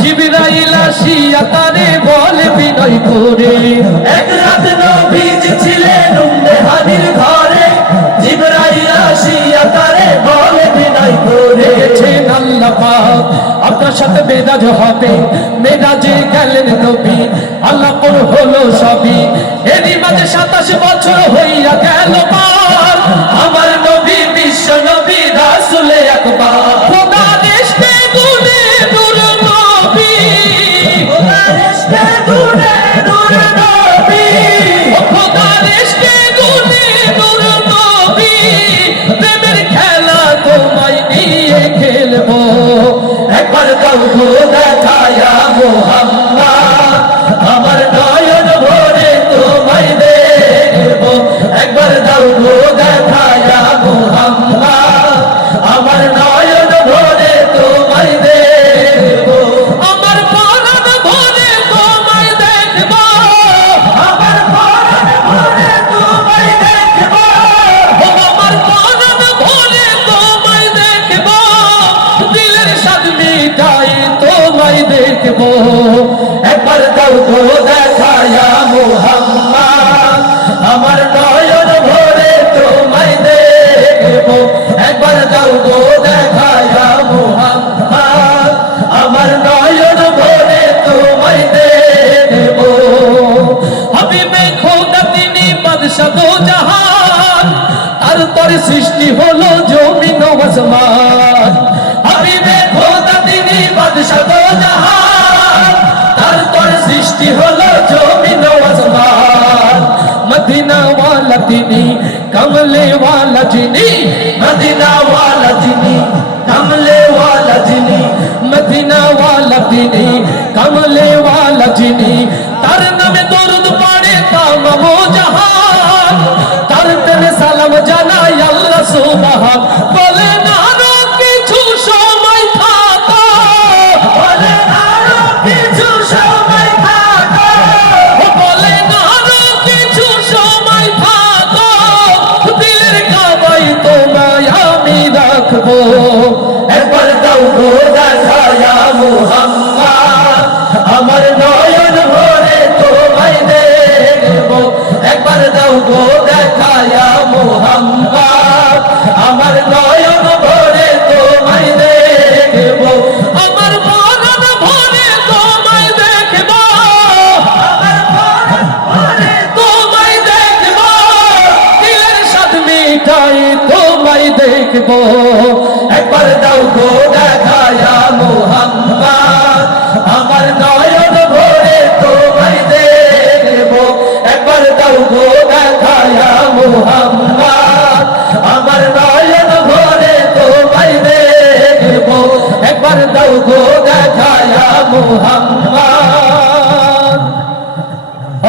জিবরাইল আসিয়া তারে বলে বিনয় করে। এক রাত নবীজি ছিলেন উম্মে হানির ঘরে, জিবরাইল আসিয়া তারে বলে বিনয় করে। দেখেছেন আল্লাহ পাক আপনার সাথে মেরাজ হবে, মেরাজে গেলেন নবী, আল্লাহ পর হলো সবই। এরই মাঝে 27 বছর হইয়া গেল পার, আমার নবী বিশ্ব নবী রাসূল আকবার। খোদার ইশকে গুনে নূর নবী, খোদার ইশকে গুনে নূর নবী, ও খোদার ইশকে গুনে নূর নবী, প্রেমের খেলা তোমায় নিয়ে খেলবো। একবার দাও গো দেখায়া মোহাম্মদ আমার নয়ন ভরে তোমায় দেখব। একবার দাও গো দেখায়া মোহাম্মদ আমার নয়ন ভরে তোমায় দেখব। আমার পরাণ ভরে তোমায় দেখব, আমার পরাণ ভরে তোমায় দেখব, ও আমার পরাণ ভরে তোমায় দেখব, দিলের স্বাদ মিটাই তোমায় দেখব। একবার দাও গো দেখায়া দেখায়া মুহাম্মদ আমার নয়ন ভরে তোমায় দেখবো একবার দাও গো দেখায়া মুহাম্মদ আমার নয়ন ভরে তোমায় দেখবো হাবিবে খোদা তিনি বাদশা দো জাহান তার তরে সৃষ্টি হলো জমিন ও আসমান হাবিবে খোদা তিনি বাদশা দো জাহান তার তরে সৃষ্টি হলো জমিন ও আসমান মদিনা ওয়ালা তিনি কমলে ওয়ালা যিনি মদিনা ওয়ালা যিনি কমলে ওয়ালা যিনি মদিনা ওয়ালা তিনি কমলে ওয়ালা যিনি তার নামে দরুদ পড়ে তামাম জাহান তার তেনে সালাম জানাই আল্লাহ সুবহান বলে না আরো কিছু সময় থাকো বলে না আরো কিছু সময় থাকো বলে না আরো কিছু সময় থাকো দিলের কাবাই তোমায় আমি রাখবো একবার দাও গো দেখায়া মুহাম্মদ আমার নয়ন ভরে তোমায় দেখবো একবার দাও গো দেখায়া মুহাম্মদ আমার নয়ন ভরে তোমায় দেখবো আমার মনন ভরে তোমায় দেখবো আমার মনন ভরে তোমায় দেখবো দিলের স্বাদ মিঠাই তোমায় দেখবো একবার দাও গো দেখায়া মুহাম্মদ আমার নয়ন ভরে তোমায় দেখবো একবার দাও গো দেখায়া মুহাম্মদ আমার নয়ন ভরে তোমায় দেখবো একবার দাও গো দেখায়া মুহাম্মদ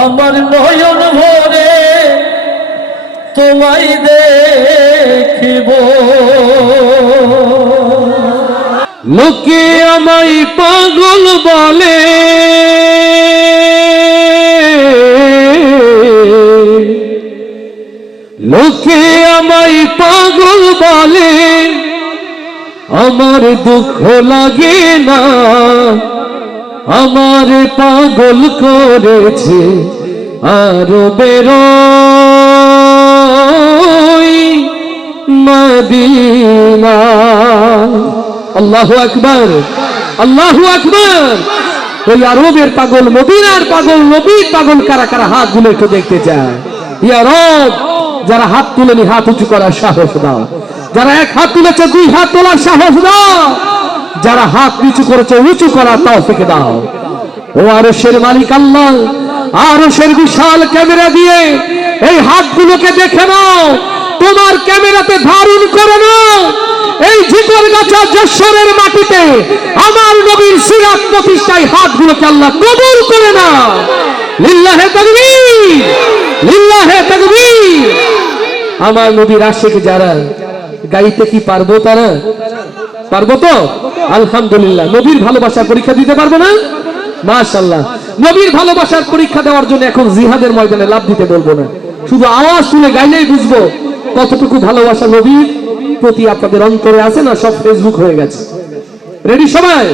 আমার নয়ন ভরে তোমায় দেখবো লোকে আমায় পাগল বলে লোকে আমায় পাগল বলে আমার দুঃখ লাগে না আমার পাগল করেছে আরো বেরোই মদিনা আল্লাহু আকবার আল্লাহু আকবার ওই আরবের পাগল মদিনার পাগল নবীর পাগল কারা কারা হাত গুলো একটু দেখতে চায় ইয়া রব যারা হাত তুলেনি হাত উঁচু করার সাহস দাও যারা এক হাত তুলেছে দুই হাত তোলার সাহস দাও যারা হাত নিচু করেছে উঁচু করার তৌফিক দাও ও আরশের মালিক আল্লাহ আরশের বিশাল ক্যামেরা দিয়ে এই হাতগুলোকে দেখে নাও তোমার ক্যামেরাতে ধারণ করে নাও এই ঝিকরগাছা যশোরের মাটিতে আমার নবীর সিরাত প্রতিষ্ঠায় হাতগুলোকে আল্লাহ কবুল করে নাও লিল্লাহে তাকবীর লিল্লাহে তাকবীর আমার নবীর আশিক যারা গাইতে কি পারবো তারা পারবো তো আলহামদুলিল্লাহ নবীর ভালোবাসার পরীক্ষা দিতে পারবো না মাশাআল্লাহ নবীর ভালোবাসার পরীক্ষা দেওয়ার জন্য এখন জিহাদের ময়দানে লাভ দিতে বলবো না শুধু আওয়াজ শুনে গাইলেই বুঝবো কতটুকু ভালোবাসা নবীর প্রতি আপনাদের অন্তরে আছে না সব ফেসবুক হয়ে গেছে রেডি সবাই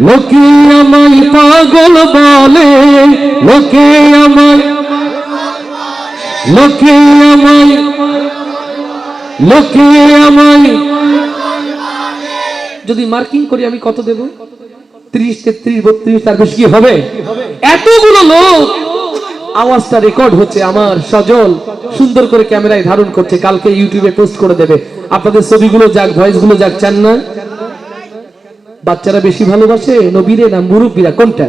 লোকে আমায় পাগল বলে লোকে আমায় লোকে আমায় লোকে আমায় যদি মার্কিং করি আমি কত দেব 30 33 32 তার বেশি কি হবে এতগুলো লোক আওয়াজটা রেকর্ড হচ্ছে আমার সজল সুন্দর করে ক্যামেরায় ধারণ করছে কালকে ইউটিউবে পোস্ট করে দেবে আপনাদের ছবিগুলো যাক ভয়েসগুলো যাক চান না বাচ্চারা বেশি ভালোবাসে নবীরে না মুরব্বীরা কোনটা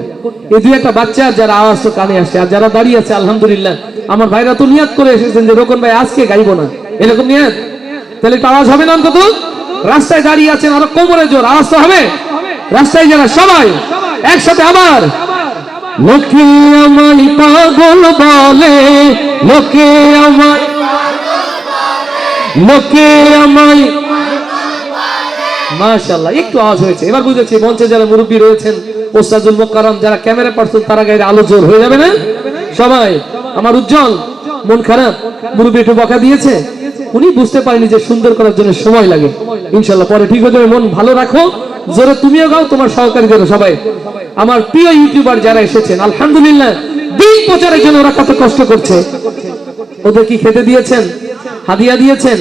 এই দুই একটা বাচ্চা যারা আওয়াজ তো কানে আসে আর যারা দাঁড়িয়ে আছে আলহামদুলিল্লাহ আমার ভাইরা তো নিয়াত করে এসেছেন যে রোকন ভাই আজকে গাইবো না এরকম নিয়াত তাহলে একটু আওয়াজ হবে না অন্তত রাস্তায় দাঁড়িয়ে আছেন আরো কোমরে জোর আওয়াজ তো হবে রাস্তায় যারা সবাই একসাথে আবার লোকে আমায় পাগল বলে লোকে আমায় লোকে আমায় মাশাআল্লাহ একটু আওয়াজ হয়েছে এবার বুঝেছি মঞ্চে যারা মুরব্বী রয়েছেন ওস্তাদুল মুকাররম যারা ক্যামেরা পার্সন তারা গায়ে আলো জোর হয়ে যাবে না সবাই আমার উজ্জ্বল মন খারাপ মুরব্বী একটু বকা দিয়েছে উনি বুঝতে পারেনি যে সুন্দর করার জন্য সময় লাগে ইনশাআল্লাহ পরে ঠিক হয়ে যাবে মন ভালো রাখো জোরে তুমিও গাও তোমার সহকারীদেরও সবাই আমার প্রিয় ইউটিউবার যারা এসেছেন আলহামদুলিল্লাহ দিন প্রচারের জন্য ওরা কত কষ্ট করছে, ওদের কি খেতে দিয়েছেন, হাদিয়া দিয়েছেন?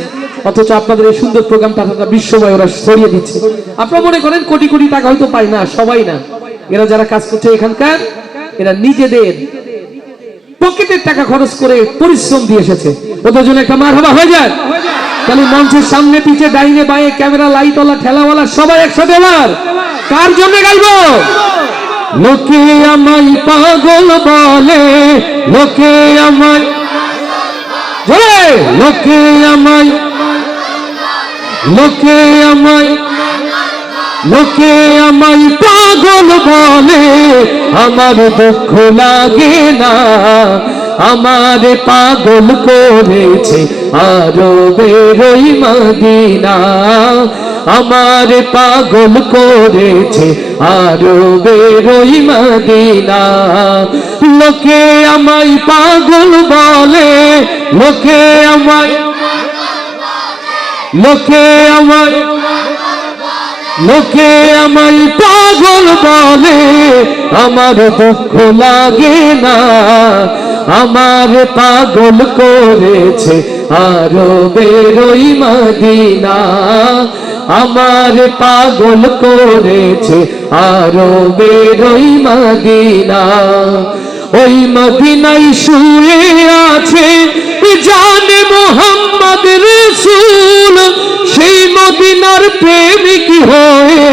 অথচ আপনাদের এই সুন্দর প্রোগ্রামটা বিশ্বময় ওরা ছড়িয়ে দিচ্ছে। আপনারা মনে করেন কোটি কোটি টাকা হয়তো পায় না, সবাই না, এরা যারা কাজ করছে এখানকার, এরা নিজেদের পকেটের টাকা খরচ করে পরিশ্রম দিয়ে এসেছে। ওদের জন্য একটা মারহাবা হয়ে যায়। তাহলে মঞ্চের সামনে পিছে ডাইনে বাঁয়ে ক্যামেরা লাইটওয়ালা ঠেলাওয়ালা সবাই একসাথে এবার কার জন্য গাইবো? লোকে আমায় পাগল বলে, লোকে আমায় জোরে, লোকে আমায়, লোকে আমায়, লোকে আমায় পাগল বলে, আমার দুঃখ লাগে না, আমার পাগল করেছে আরবের ওই মদিনা, আমার পাগল করেছে আরবের ওই মদিনা। লোকে আমায় পাগল বলে, লোকে আমায়, লোকে আমায়, লোকে আমায় পাগল বলে, আমার দুঃখ লাগে না, আমার পাগল করেছে আরবের ওই মদিনা, আমার পাগল করেছে আরবের ওই মদিনা। ওই মদিনায় শুয়ে আছে জানে মোহাম্মদ রাসূল, সেই মদিনার প্রেমিক হয়ে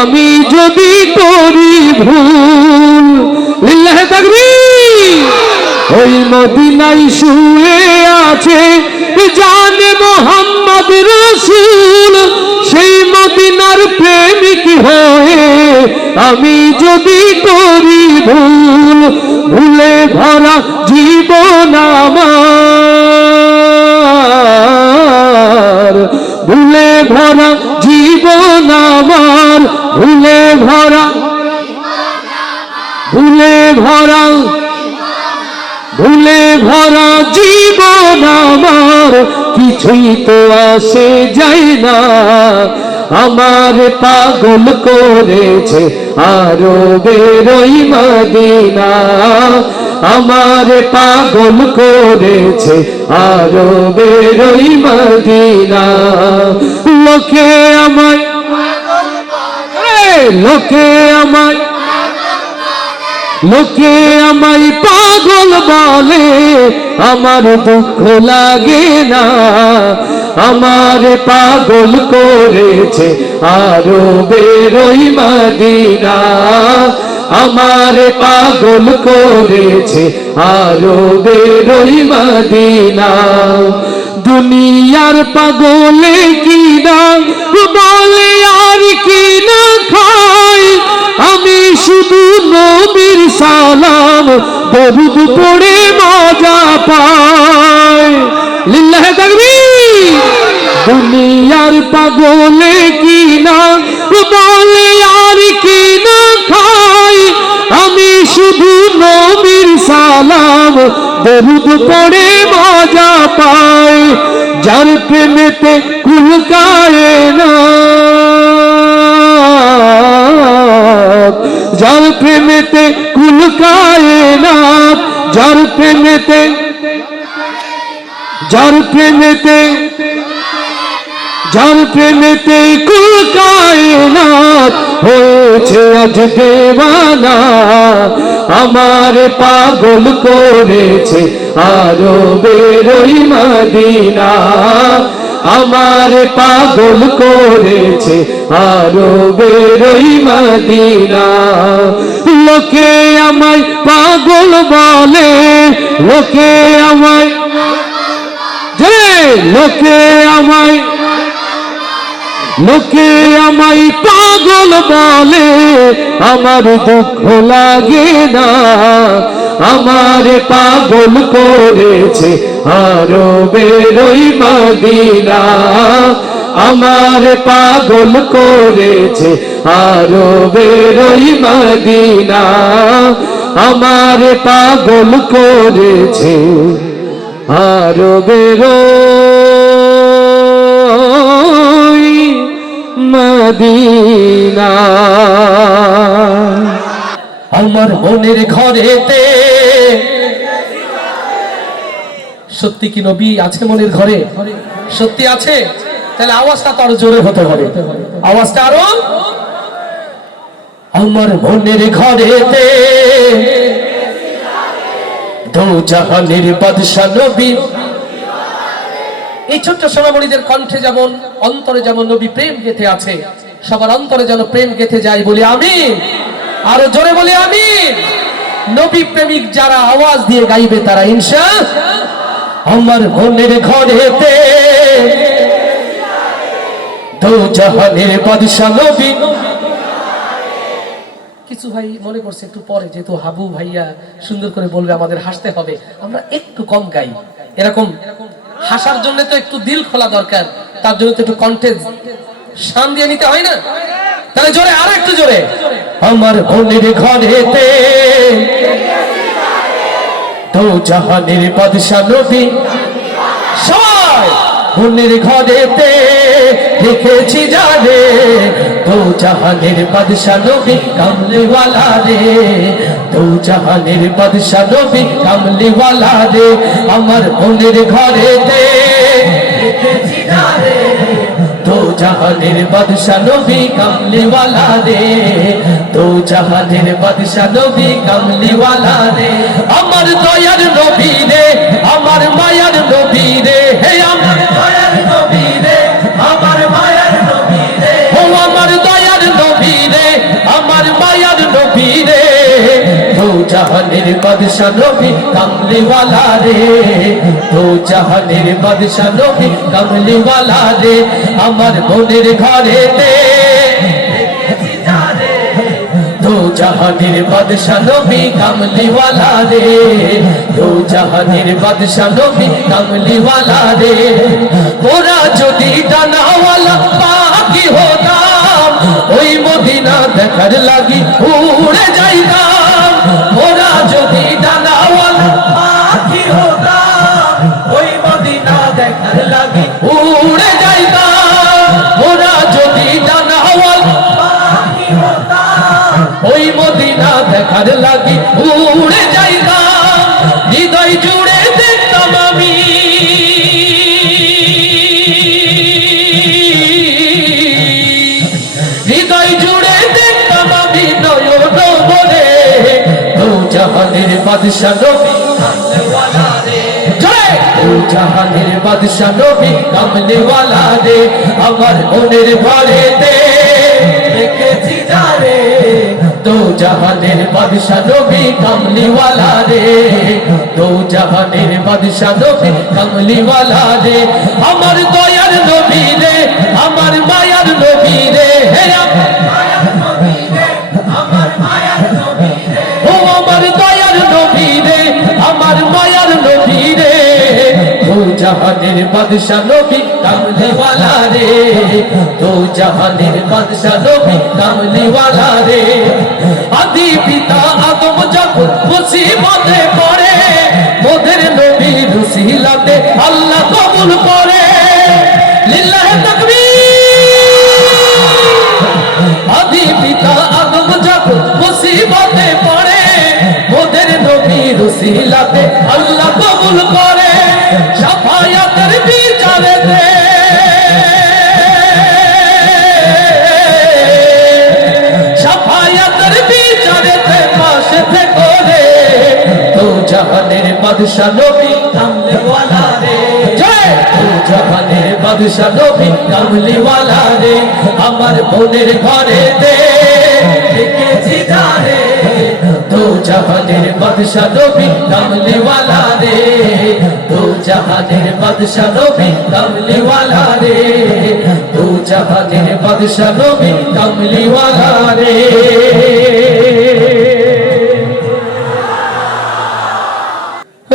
আমি যদি করি ভুল, লিল্লাহে তাকবীর। ওই মদিনায় শুয়ে আছে জানে মোহাম্মদ রাসূল, সেই মদিনার প্রেমিক হয়ে আমি যদি করি ভুল, ভুলে ভরা জীবন আমার, ভুলে ভরা জীবন আমার, ভুলে ভরা, ভুলে ভরা, ভুলে ভরা জীবন আমার, কিছুই তো আসে যায় না, আমার পাগল করেছে আরবের ওই মদিনা, আমার পাগল করেছে আরবের ওই মদিনা। লোকে আমায়, লোকে আমায়, লোকে আমায় পাগল বলে, আমার দুঃখ লাগে না, আমার পাগল করেছে আরবের ওই মদিনা, আমার পাগল করেছে আরবের ওই মদিনা। দুনিয়ার পাগলে কিনা বলে আর কিনা খাই, আমি শুধু নবীর সালাম দরুদ পড়ে মজা পাই, লিল্লাহে তাকবীর। দুনিয়ার পাগলে কিনা বলে আর কিনা খাই, আমি শুধু নবীর সালাম দরুদ পড়ে মজা পাই। যার প্রেমেতে কুলকায় না, যার প্রেমেতে কুলকায় না, যার প্রেমেতে, যার প্রেমেতে, যার প্রেমেতে কুলকায় না হয়েছে আজ দেওয়ানা, আমার পাগল করেছে আরবের ওই মদিনা, আমার পাগল করেছে আরবের ওই মদিনা। লোকে আমায় পাগল বলে, লোকে আমায়, যে লোকে আমায়, লোকে আমায় পাগল বলে, আমার দুঃখ লাগে না, আমার পাগল করেছে আরবের ওই মদিনা, আমার পাগল করেছে আরবের ওই মদিনা, আমার পাগল করেছে আরবের ওই মদিনা। আমার মনের ঘরেতে সত্যি কি নবী আছে মনের ঘরে? সত্যি আছে? তাহলে আওয়াজটা তো আরো জোরে হতে হবে, আওয়াজটা আরো। আমার মনের ঘরেতে দো জাহানের বাদশা নবী। এই ছোট্ট সোনামণিদের কণ্ঠে যেমন, অন্তরে যেমন নবী প্রেম গেথে আছে, সবার অন্তরে যেন প্রেম গেথে যায়, বলি আমিন। আরো জোরে বলি আমিন। নবী প্রেমিক যারা আওয়াজ দিয়ে গাইবে তারা ইনশাআল্লাহ। আমার মনের ঘরেতে দো জাহানের বাদশা নবী। কিছু ভাই মনে করছে একটু পরে, যেহেতু হাবু ভাইয়া সুন্দর করে বলবে আমাদের হাসতে হবে, আমরা একটু কম গাই। এরকম হাসার জন্য তো একটু দিল খোলা দরকার, তার জন্য তো একটু কণ্ঠে শান দিয়ে নিতে হয় না? তাহলে জোরে, আরো একটু জোরে। আমার মনের ঘরেতে দো জাহানের বাদশা নবী। সবাই মনের ঘরেতে দেখেছি যারে দো জাহানের বাদশা নবী কামলিওয়ালা রে। দো জাহানের বাদশা নবী কামলিওয়ালা রে। আমার মনের ঘরেতে দেখেছি যারে দো জাহানের বাদশা নবী কামলিওয়ালা রে। দো জাহানের বাদশা নবী কামলিওয়ালা রে। আমার দয়ার নবী রে, আমার মায়ার নবী রে। হে আমার দয়ার নবী রে, আমার মায়ার নবী রে। ও আমার দয়ার নবী রে, আমার মায়ার নবী রে। দো জাহানের বাদশা নবী কামলিওয়ালা রে। দো জাহানের বাদশা নবী কামলিওয়ালা রে। আমার মনের ঘরেতে দেখেছি যারে দো জাহানের বাদশা নবী কামলিওয়ালা রে। দো জাহানের বাদশা নবী কামলিওয়ালা রে। ওরা যদি ডানাওয়ালা পাখি হতাম, ওই মদিনা দেখার লাগি উড়ে যাইতাম। ওরা যদি ডানাওয়ালা পাখি হতাম, ওই মদিনা দেখার লাগি উড়ে যাইতাম। ওরা যদি ডানাওয়ালা পাখি হতাম, ওই মদিনা দেখার লাগি উড়ে যাইতাম। হৃদয় জুড়ে দেখতাম আমি হৃদয় জুড়ে দেখতাম আমি নয়ন ভরে দো জাহানের বাদশা নবী কামলিওয়ালা রে। জয় দো জাহানের বাদশা নবী কামলিওয়ালা রে। আমার মনের ঘরেতে দেখেছি যারে দো জাহানের বাদশা নবী কামলিওয়ালা রে। দো জাহানের বাদশা নবী কামলিওয়ালা রে। আমার দয়ার নবী রে, আমার মায়ার নবী রে। হে আমার মায়ার নবী রে, আমার মায়ার নবী রে। ও আমার দয়ার নবী রে, আমার মায়ার নবী রে। দো জাহানের বাদশা নবী কামলিওয়ালা রে। দো জাহানের বাদশা নবী কামলিওয়ালা রে। আদি পিতা আদম যখন মুসিবতে পড়ে, মোদের নবীর উসিলাতে আল্লাহ কবুল করে। লিল্লাহে তাকবীর। আদি পিতা আদম যখন মুসিবতে পড়ে, মোদের নবীর উসিলাতে আল্লাহ কবুল করে। শাফায়াতের বিচারেতে শাফায়াতের বিচারেতে পাশে থেকে রে দো জাহানের বাদশা নবী কামলিওয়ালা রে। জয় দো জাহানের বাদশা নবী কামলিওয়ালা রে। আমার মনের ঘরেতে দেখেছি যারে দো জাহানের বাদশা নবী কামলিওয়ালা রে। দো জাহানের বাদশা নবী কামলিওয়ালা রে। দো জাহানের বাদশা নবী কামলিওয়ালা রে।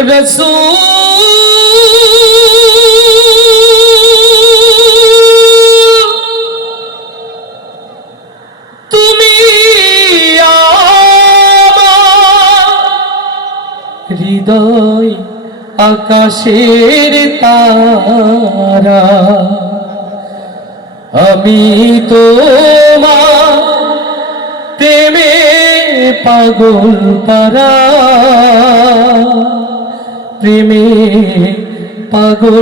রাসূল তুমি আমার হৃদয় আকাশের তারা, আমি তোমার প্রেমে পাগল পারা, প্রেমে পাগল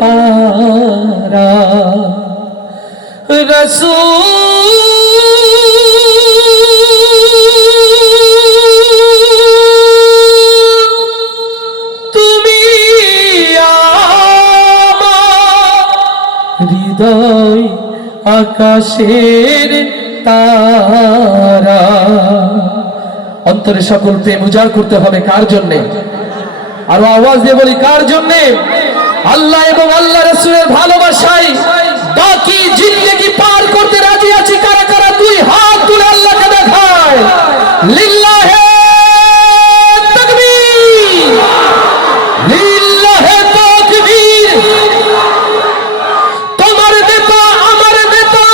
পারা রাসূল তুমি আমার হৃদয় আকাশের তারা। অন্তরে সকল প্রেম উজাড় করতে হবে কার জন্যে? আর আওয়াজ দিয়ে বলি কার জন্যে? আল্লাহ এবং আল্লাহ রাসূলের ভালোবাসায় বাকি জিন্দেগি পার করতে রাজি আছি কারা কারা? দুই হাত তুলে আল্লাহকে দেখায়। লিল্লাহে তাকবীর, লিল্লাহে তাকবীর। তোমার নেতা আমার নেতা,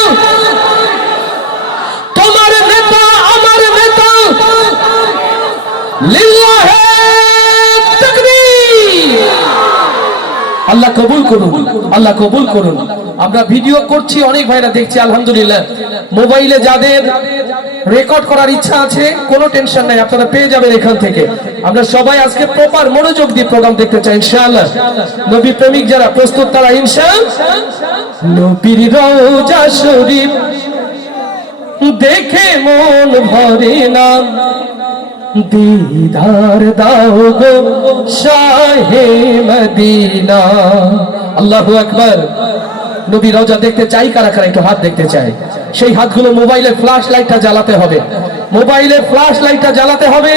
তোমার নেতা আমার নেতা। লিল্লাহে আল্লাহ কবুল করুন, আল্লাহ কবুল করুন। আমরা ভিডিও করছি, অনেক ভাইরা দেখছি আলহামদুলিল্লাহ। মোবাইলে যাদের রেকর্ড করার ইচ্ছা আছে কোনো টেনশন নাই, আপনারা পেয়ে যাবেন এখান থেকে। আমরা সবাই আজকে প্রপার মনোযোগ দিয়ে প্রোগ্রাম দেখতে চাই ইনশাআল্লাহ। নবী প্রেমিক যারা প্রস্তুত তারা ইনশাআল্লাহ। নবীর রওজা শরীফ দেখে মন ভরে না, दीदार दाओ गो शाहे मदीना। আল্লাহু আকবার। নবী রওজা দেখতে চাই কারা কারা? একটু হাত দেখতে চাই। সেই হাতগুলো মোবাইলের ফ্ল্যাশ লাইটটা জ্বালাতে হবে, মোবাইলের ফ্ল্যাশ লাইটটা জ্বালাতে হবে।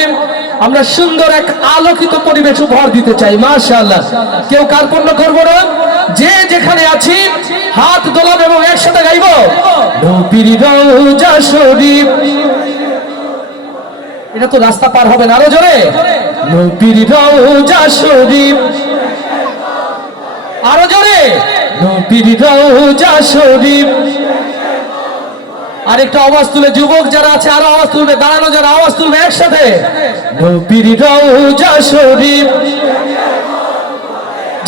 আমরা সুন্দর এক আলোকিত পরিবেশ উপহার দিতে চাই মাশাআল্লাহ। কেউ কার্পণ্য করব না, যে যেখানে আছি হাত দোলাবো এবং একসাথে গাইবো নবীর রওজা শরীফ। এটা তো রাস্তা পার হবে না, আরো জোরে নবীর রওজা শরীফ, আরো জোরে নবীর রওজা শরীফ। আরেকটা আওয়াজ তুলে যুবক যারা আছে আরো আওয়াজ তুলবে, দাঁড়ানো যারা আওয়াজ তুলবে একসাথে নবীর রওজা শরীফ।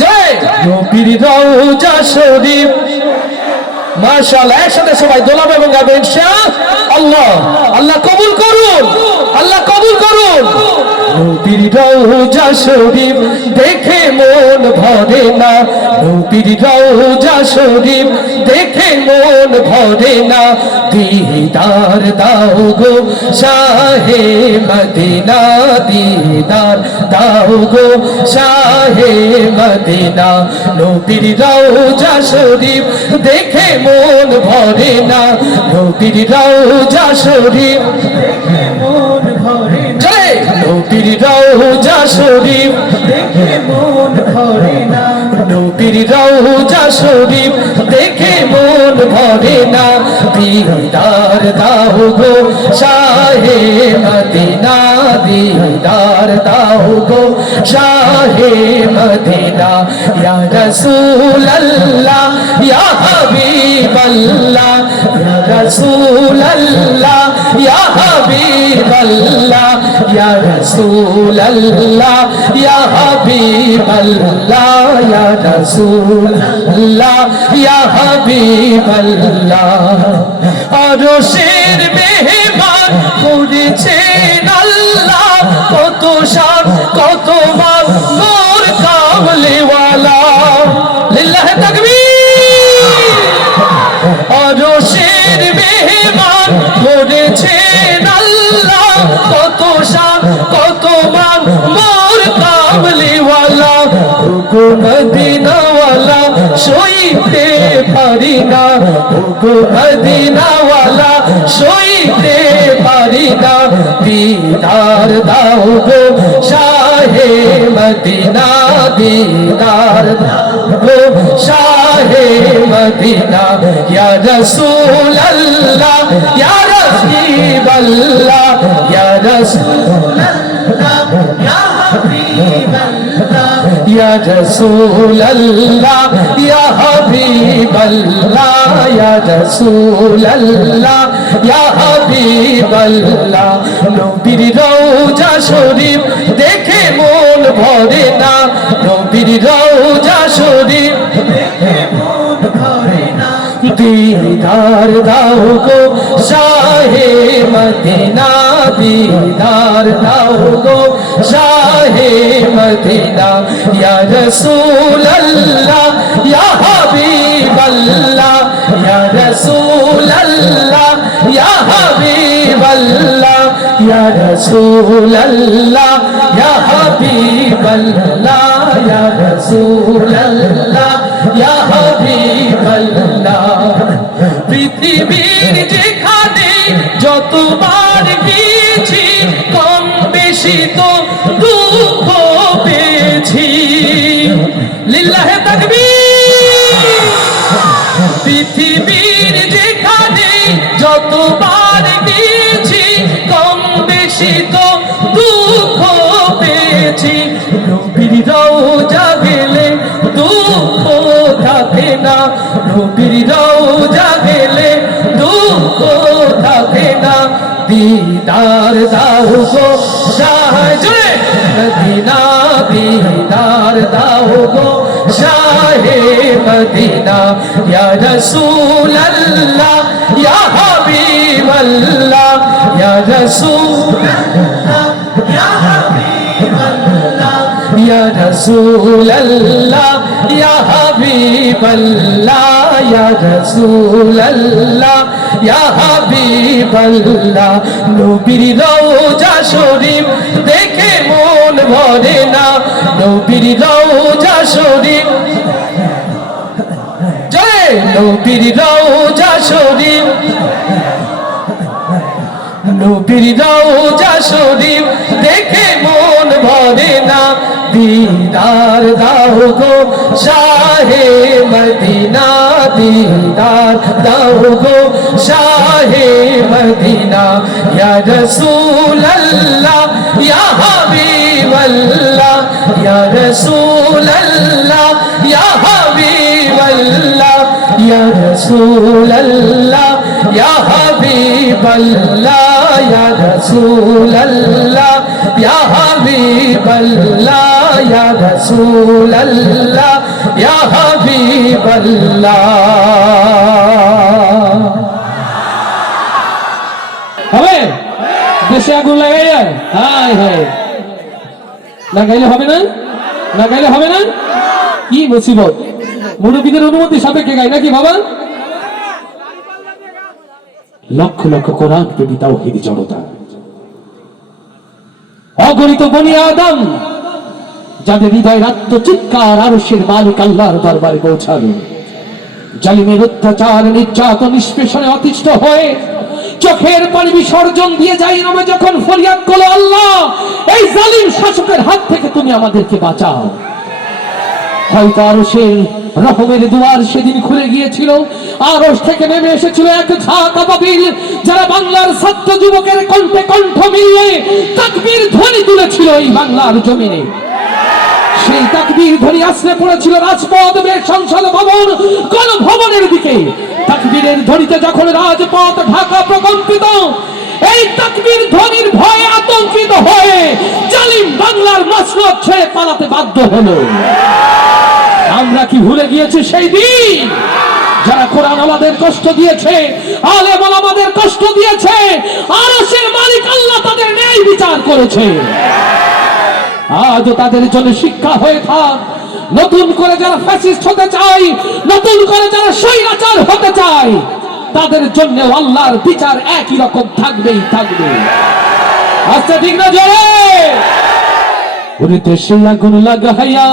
জয় নবীর রওজা শরীফ। মাশাআল্লাহ, একসাথে সবাই দোলাবে এবং গাবে ইনশাআল্লাহ। আল্লাহ কবুল করুন, আল্লাহ কবুল করুন। নবীর রওজা শরীফ দেখে মন ভরে না, নবীর রওজা শরীফ দেখে মন ভরে না। दीदार दाओ गो शाहे मदीना, दीदार दाओ गो शाहे मदीना। नबीर रওজা শরীফ দেখে মন ভরে না, নবীর রওজা শরীফ দেখে মন ভরে না। নবীর রওজা শরীফ দেখে মন ভরে না, নবীর রওজা শরীফ দেখে মন ভরে না। दीदार दाओ गो शाहे मदीना, दीदार दाओ गो शाहे मदीना। या रसूल अल्लाह या हबीब अल्लाह, या रसूल अल्लाह या हबीब अल्लाह, या रसूल अल्लाह या हबीब अल्लाह, या रसूल अल्लाह या हबीब अल्लाह। আরশের মেহমান করেছেন আল্লাহ, কত শান কত মান নূর কামলিওয়ালা। লিল্লাহি তাকবীর। আরশের মেহমান করেছেন আল্লাহ, কত শান কত মান নূর কামলিওয়ালা। গো মদিনাওয়ালা সইতে পারি না, গো মদিনাওয়ালা সইতে পারি না। दीदार दाओ गो शाहे मदीना, दीदार दाओ गो शाहे मदीना। या रसूल अल्लाह या हबीब अल्लाह, या रसूल अल्लाह या हबीब अल्लाह, या रसूल अल्लाह या हबीब अल्लाह, या रसूल अल्लाह या हबीब अल्लाह। नबीर रওজা শরীফ দেখে মন ভরে না, নবীর রওজা শরীফ দেখে মন ভরে না। दीदार दाओ गो शाहे मदीना, दीदार दाओ गो शाहे मदीना या रसूल अल्लाह या हबीब अल्लाह या रसूल अल्लाह या हबीब अल्लाह या रसूल अल्लाह या हबीब अल्लाह या रसूल अल्लाह या हबीब अल्लाह পৃথিবীর যেখানে যতবার গিয়েছি কম বেশি তো দুঃখ পেয়েছি লিল্লাহে তাকবীর পৃথিবীর যেখানে যতবার গিয়েছি কম বেশি তো দুঃখ পেয়েছি নবীর রওজা গেলে দুঃখ থাকে না নবীর রওজা গেলে দুঃখ থাকে না दीदार दाओ गो शाह मदीना दीदार दाओ गो शाहे मदीना या रसूल अल्लाह या हबीब अल्लाह या रसूल अल्लाह या हबीब अल्लाह या रसूल अल्लाह या हबीब अल्लाह या रसूल अल्लाह या हबीब अल्लाह नबीर रौजा शरीफ देखे मन भरे ना नबीर रौजा शरीफ जय नबीर रौजा शरीफ नबीर रौजा शरीफ देखे मन भरे ना दीदार दाओ गो शाहे मदीना दीदार दाओ गो शाहे मदीना या रसूल अल्लाह या हबीब अल्लाह या रसूल अल्लाह या हबीब अल्लाह या रसूल अल्लाह या हबीब अल्लाह या रसूल अल्लाह या हबीब अल्लाह या रसूल अल्लाह या हबीब अल्लाह হবে দেশে আগুন লাগাইয়া হায় হায় লাগাইলে হবে না লাগাইলে হবে না কি মুসিবত মুরব্বীদের অনুমতি সাপেক্ষে গাই নাকি বাবা লক্ষ লক্ষ কোরআন প্রেমী তাওহীদি জনতা অগণিত বনি আদম যাদের হৃদয়ের আত্মচিৎকার আরশের মালিক আল্লাহর দরবারে পৌঁছালো জালিমের অত্যাচার নির্যাতন নিষ্পেষণে অতিষ্ঠ হয়ে চোখের পানি বিসর্জন দিয়ে যাই নামে যখন ফরিয়াদ করলো আল্লাহ এই জালিম শাসকের হাত থেকে তুমি আমাদেরকে বাঁচাও হয়তো আরশের রহমের দুয়ার সেদিন খুলে গিয়েছিল আরশ থেকে নেমে এসেছিল এক ঝাঁক আবাবিল যারা বাংলার ছাত্র যুবকের কণ্ঠে কণ্ঠ মিলিয়ে তাকবীর ধ্বনি তুলেছিল এই বাংলার জমিনে সেই তাকবীর ধ্বনি আশ্রে পড়েছিল রাজপথ সংসদ ভবন গণভবনের দিকে তাকবীরের ধ্বনিতে যখন রাজপথ ঢাকা প্রকম্পিত এই তাকবীর ধ্বনির ভয়ে আতঙ্কিত হয়ে জালিম বাংলার মসনদ ছেড়ে পালাতে বাধ্য হলো আমরা কি ভুলে গিয়েছি সেই দিন যারা কোরআন আমাদের কষ্ট দিয়েছে আলেম আমাদের কষ্ট দিয়েছে আরশের মালিক আল্লাহ তাদের ন্যায় বিচার করেছে আজ তাদের জন্য শিক্ষা হয়ে থাক নতুন করে যারা ফ্যাসিস্ট হতে চায় নতুন করে যারা স্বৈরাচার হতে চায় তাদের জন্য আল্লাহর বিচার একই রকম থাকবেই থাকবে আচ্ছা ঠিক না জোরে ওরে দেশে আগুন লাগাইয়া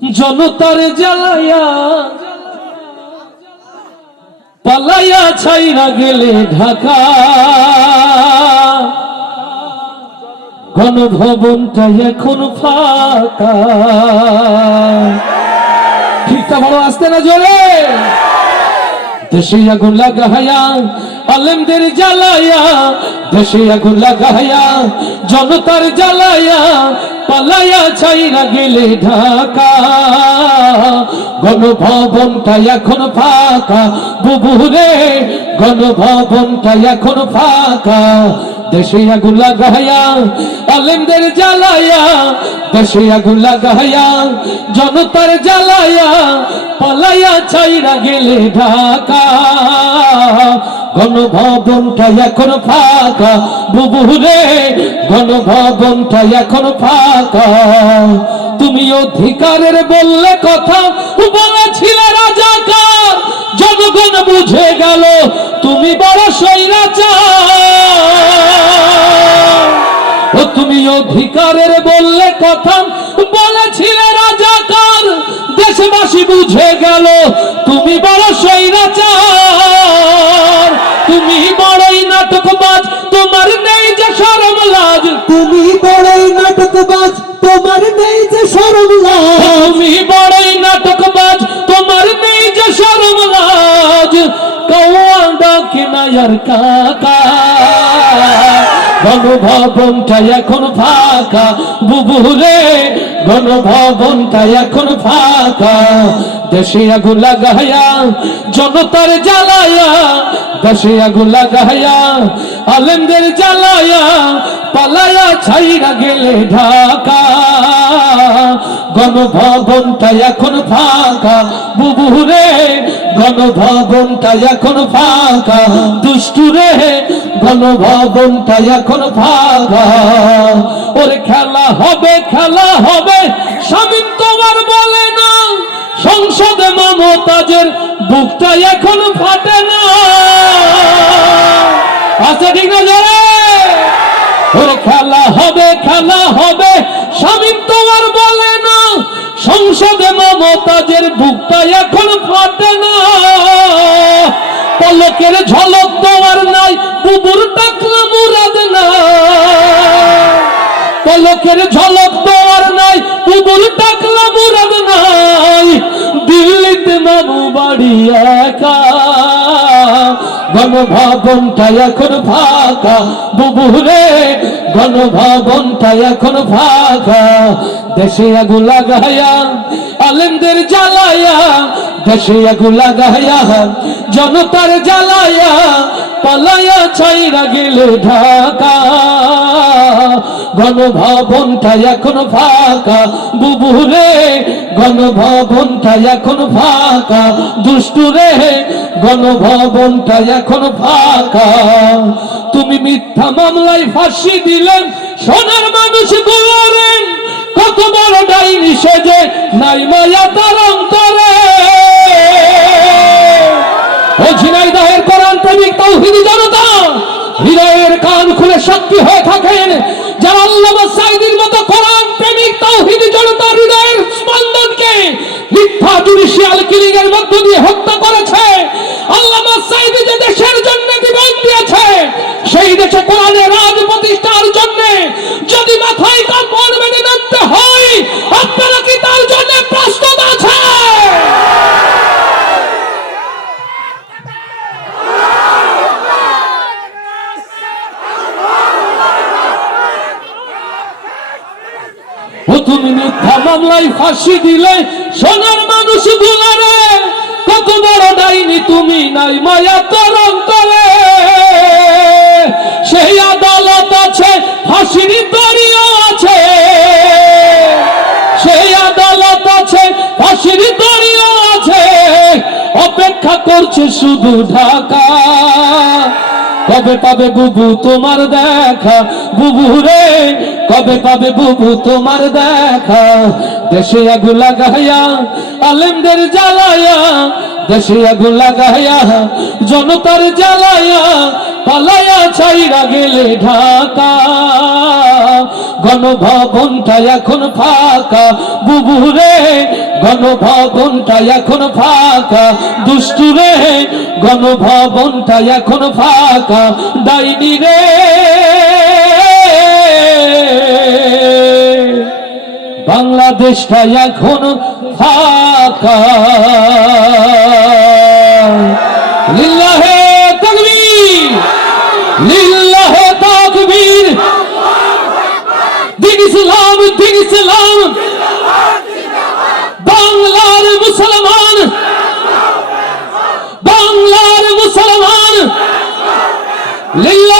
জনতার জ্বালাইয়া পালাইয়া ছাইরা গেলে ঢাকা গণভবনটা এখন ফাঁকা ঠিকটা বড় আসতে না জোরে দেশে আগুন লাগাইয়া আলেমদের জ্বালাইয়া দেশে আগুন লাগাইয়া জনতার জ্বালাইয়া পালাইয়া ছাইরা গেলে ঢাকা গণভবনটা এখন ফাঁকা বুবুরে গণভবনটা এখন ফাঁকা দেশে আগুন লাগাইয়া আলেমদের জ্বালাইয়া দেশে আগুন লাগাইয়া জনতার জ্বালাইয়া পালাইয়া ছাইরা গেলে ঢাকা গণভবনটা এখন ফাঁকা, বুবুরে গণভবনটা এখন ফাঁকা। তুমি অধিকারের বললে কথা, বলেছিলে রাজাকার, জনগণ বুঝে গেল তুমি বড় স্বৈরাচার। ও তুমি অধিকারের বললে কথা, বলেছিলে রাজাকার, দেশবাসী বুঝে গেল তুমি বড় স্বৈরাচার। তুমি বড়ই নাটকবাজ, তোমার নেই যে শরম লাজ। তুমি বড়ই নাটকবাজ, তোমার নেই যে শরম লাজ। তুমি বড়ই নাটকবাজ, তোমার নেই যে শরম লাজ। কৌয়া ডাকে না আর কাকা, গণভবনটা এখন ফাঁকা, বুবুরে গণভবনটা এখন ফাঁকা। দেশে আগুন লাগায়া জনতার জ্বালায়া, দেশে আগুন লাগায়া আলেমদের জ্বালায়া, পালায়া ছাইরা গেলে ঢাকা। গণভবনটা এখন ফাঁকা, বুবুরে গণভবনটা এখন ফাঁকা। দুষ্টুরে গণভবনটা এখন ফাঁকা। ওরে খেলা হবে, খেলা হবে, স্বামীন তোমার বলে না, সংসদে মমতাজের বুকটা এখন ফাটে না। আচ্ছা ঠিক না যারা, ওরে খেলা হবে, খেলা হবে, স্বামীন তোমার বলে না, সংসদে মমতাজের বুকটা এখন ফাটে না। পলকের ঝলক তোমার নাই, বুবুর টাকলা মুরাদ না। পলকের ঝলক তোমার নাই, বুবুর টাকলা মুরাদ নাই। দিল্লিতে মামু বাড়ি একা, গণভবনটা এখন ফাঁকা, বুবুরে গণভবনটা এখন ফাঁকা। দেশে আগুন লাগায়া আলেমদের জ্বালায়া, দেশে আগুন লাগায়া জনতার জ্বালায়া, পালায়া ছাইরা গেলে ঢাকা। গণভবনটা এখন ফাঁকা, বুবুরে গণভবনটা এখন ফাঁকা। দুষ্টুরে গণভবনটা এখন ফাঁকা। তুমি মিথ্যা মামলায় ফাঁসি দিলেন সোনার মানুষ গুলোরে, কত বড় ডাইনি সেজে নাই মায়া তার অন্তরে। ও ঝিনাইদহের কোরআন প্রেমিক তাওহীদি জনতা, হৃদয়ের কান খুলে সাক্ষী হয়ে থাকেন যারা আল্লামা সাঈদীর মতো কোরআন প্রেমিক তাওহীদি জনতার হৃদয়ের স্পন্দনকে মিথ্যা জুডিশিয়াল কিলিং এর মধ্য দিয়ে হত্যা করেছে। আল্লামা সাঈদী যে দেশের জন্য জীবন দিয়েছে, সেই দেশে কোরআনের রাজ প্রতিষ্ঠার জন্য যদি মাথায় কাপড় বেঁধে নামতে হয়, আপনারা কি তার জন্য প্রস্তুত আছে? ও তুমি মিথ্যা মামলায় ফাঁসি দিলে সোনার মানুষ গুলারে, কত বড় ডাইনি তুমি নাই মায়া তোর অন্তরে। সেই আদালত আছে, ফাঁসির দড়িও আছে, সেই আদালত আছে, ফাঁসির দড়িও আছে, অপেক্ষা করছে শুধু ঢাকা। কবে পাবে বুবু তোমার দেখা, বুবু রে কবে পাবে বুবু তোমার দেখা। দেশে আগুন লাগায়া আলেমদের জ্বালায়া, দেশে আগুন লাগায়া জনতার জ্বালায়া, পালায়া ছাইরা গেলে ঢাকা। গণভবনটা এখন ফাঁকা, বুবুরে গণভবনটা এখন ফাঁকা। দুষ্টুরে গণভবনটা এখন ফাঁকা। ডাইনি রে বাংলাদেশটা এখন ফাঁকা। লিল্লাহে তাকবীর, লিল্লাহে তাকবীর। দিন ইসলাম, দিন ইসলাম, বাংলার মুসলমান, বাংলার মুসলমান। লিল্লাহে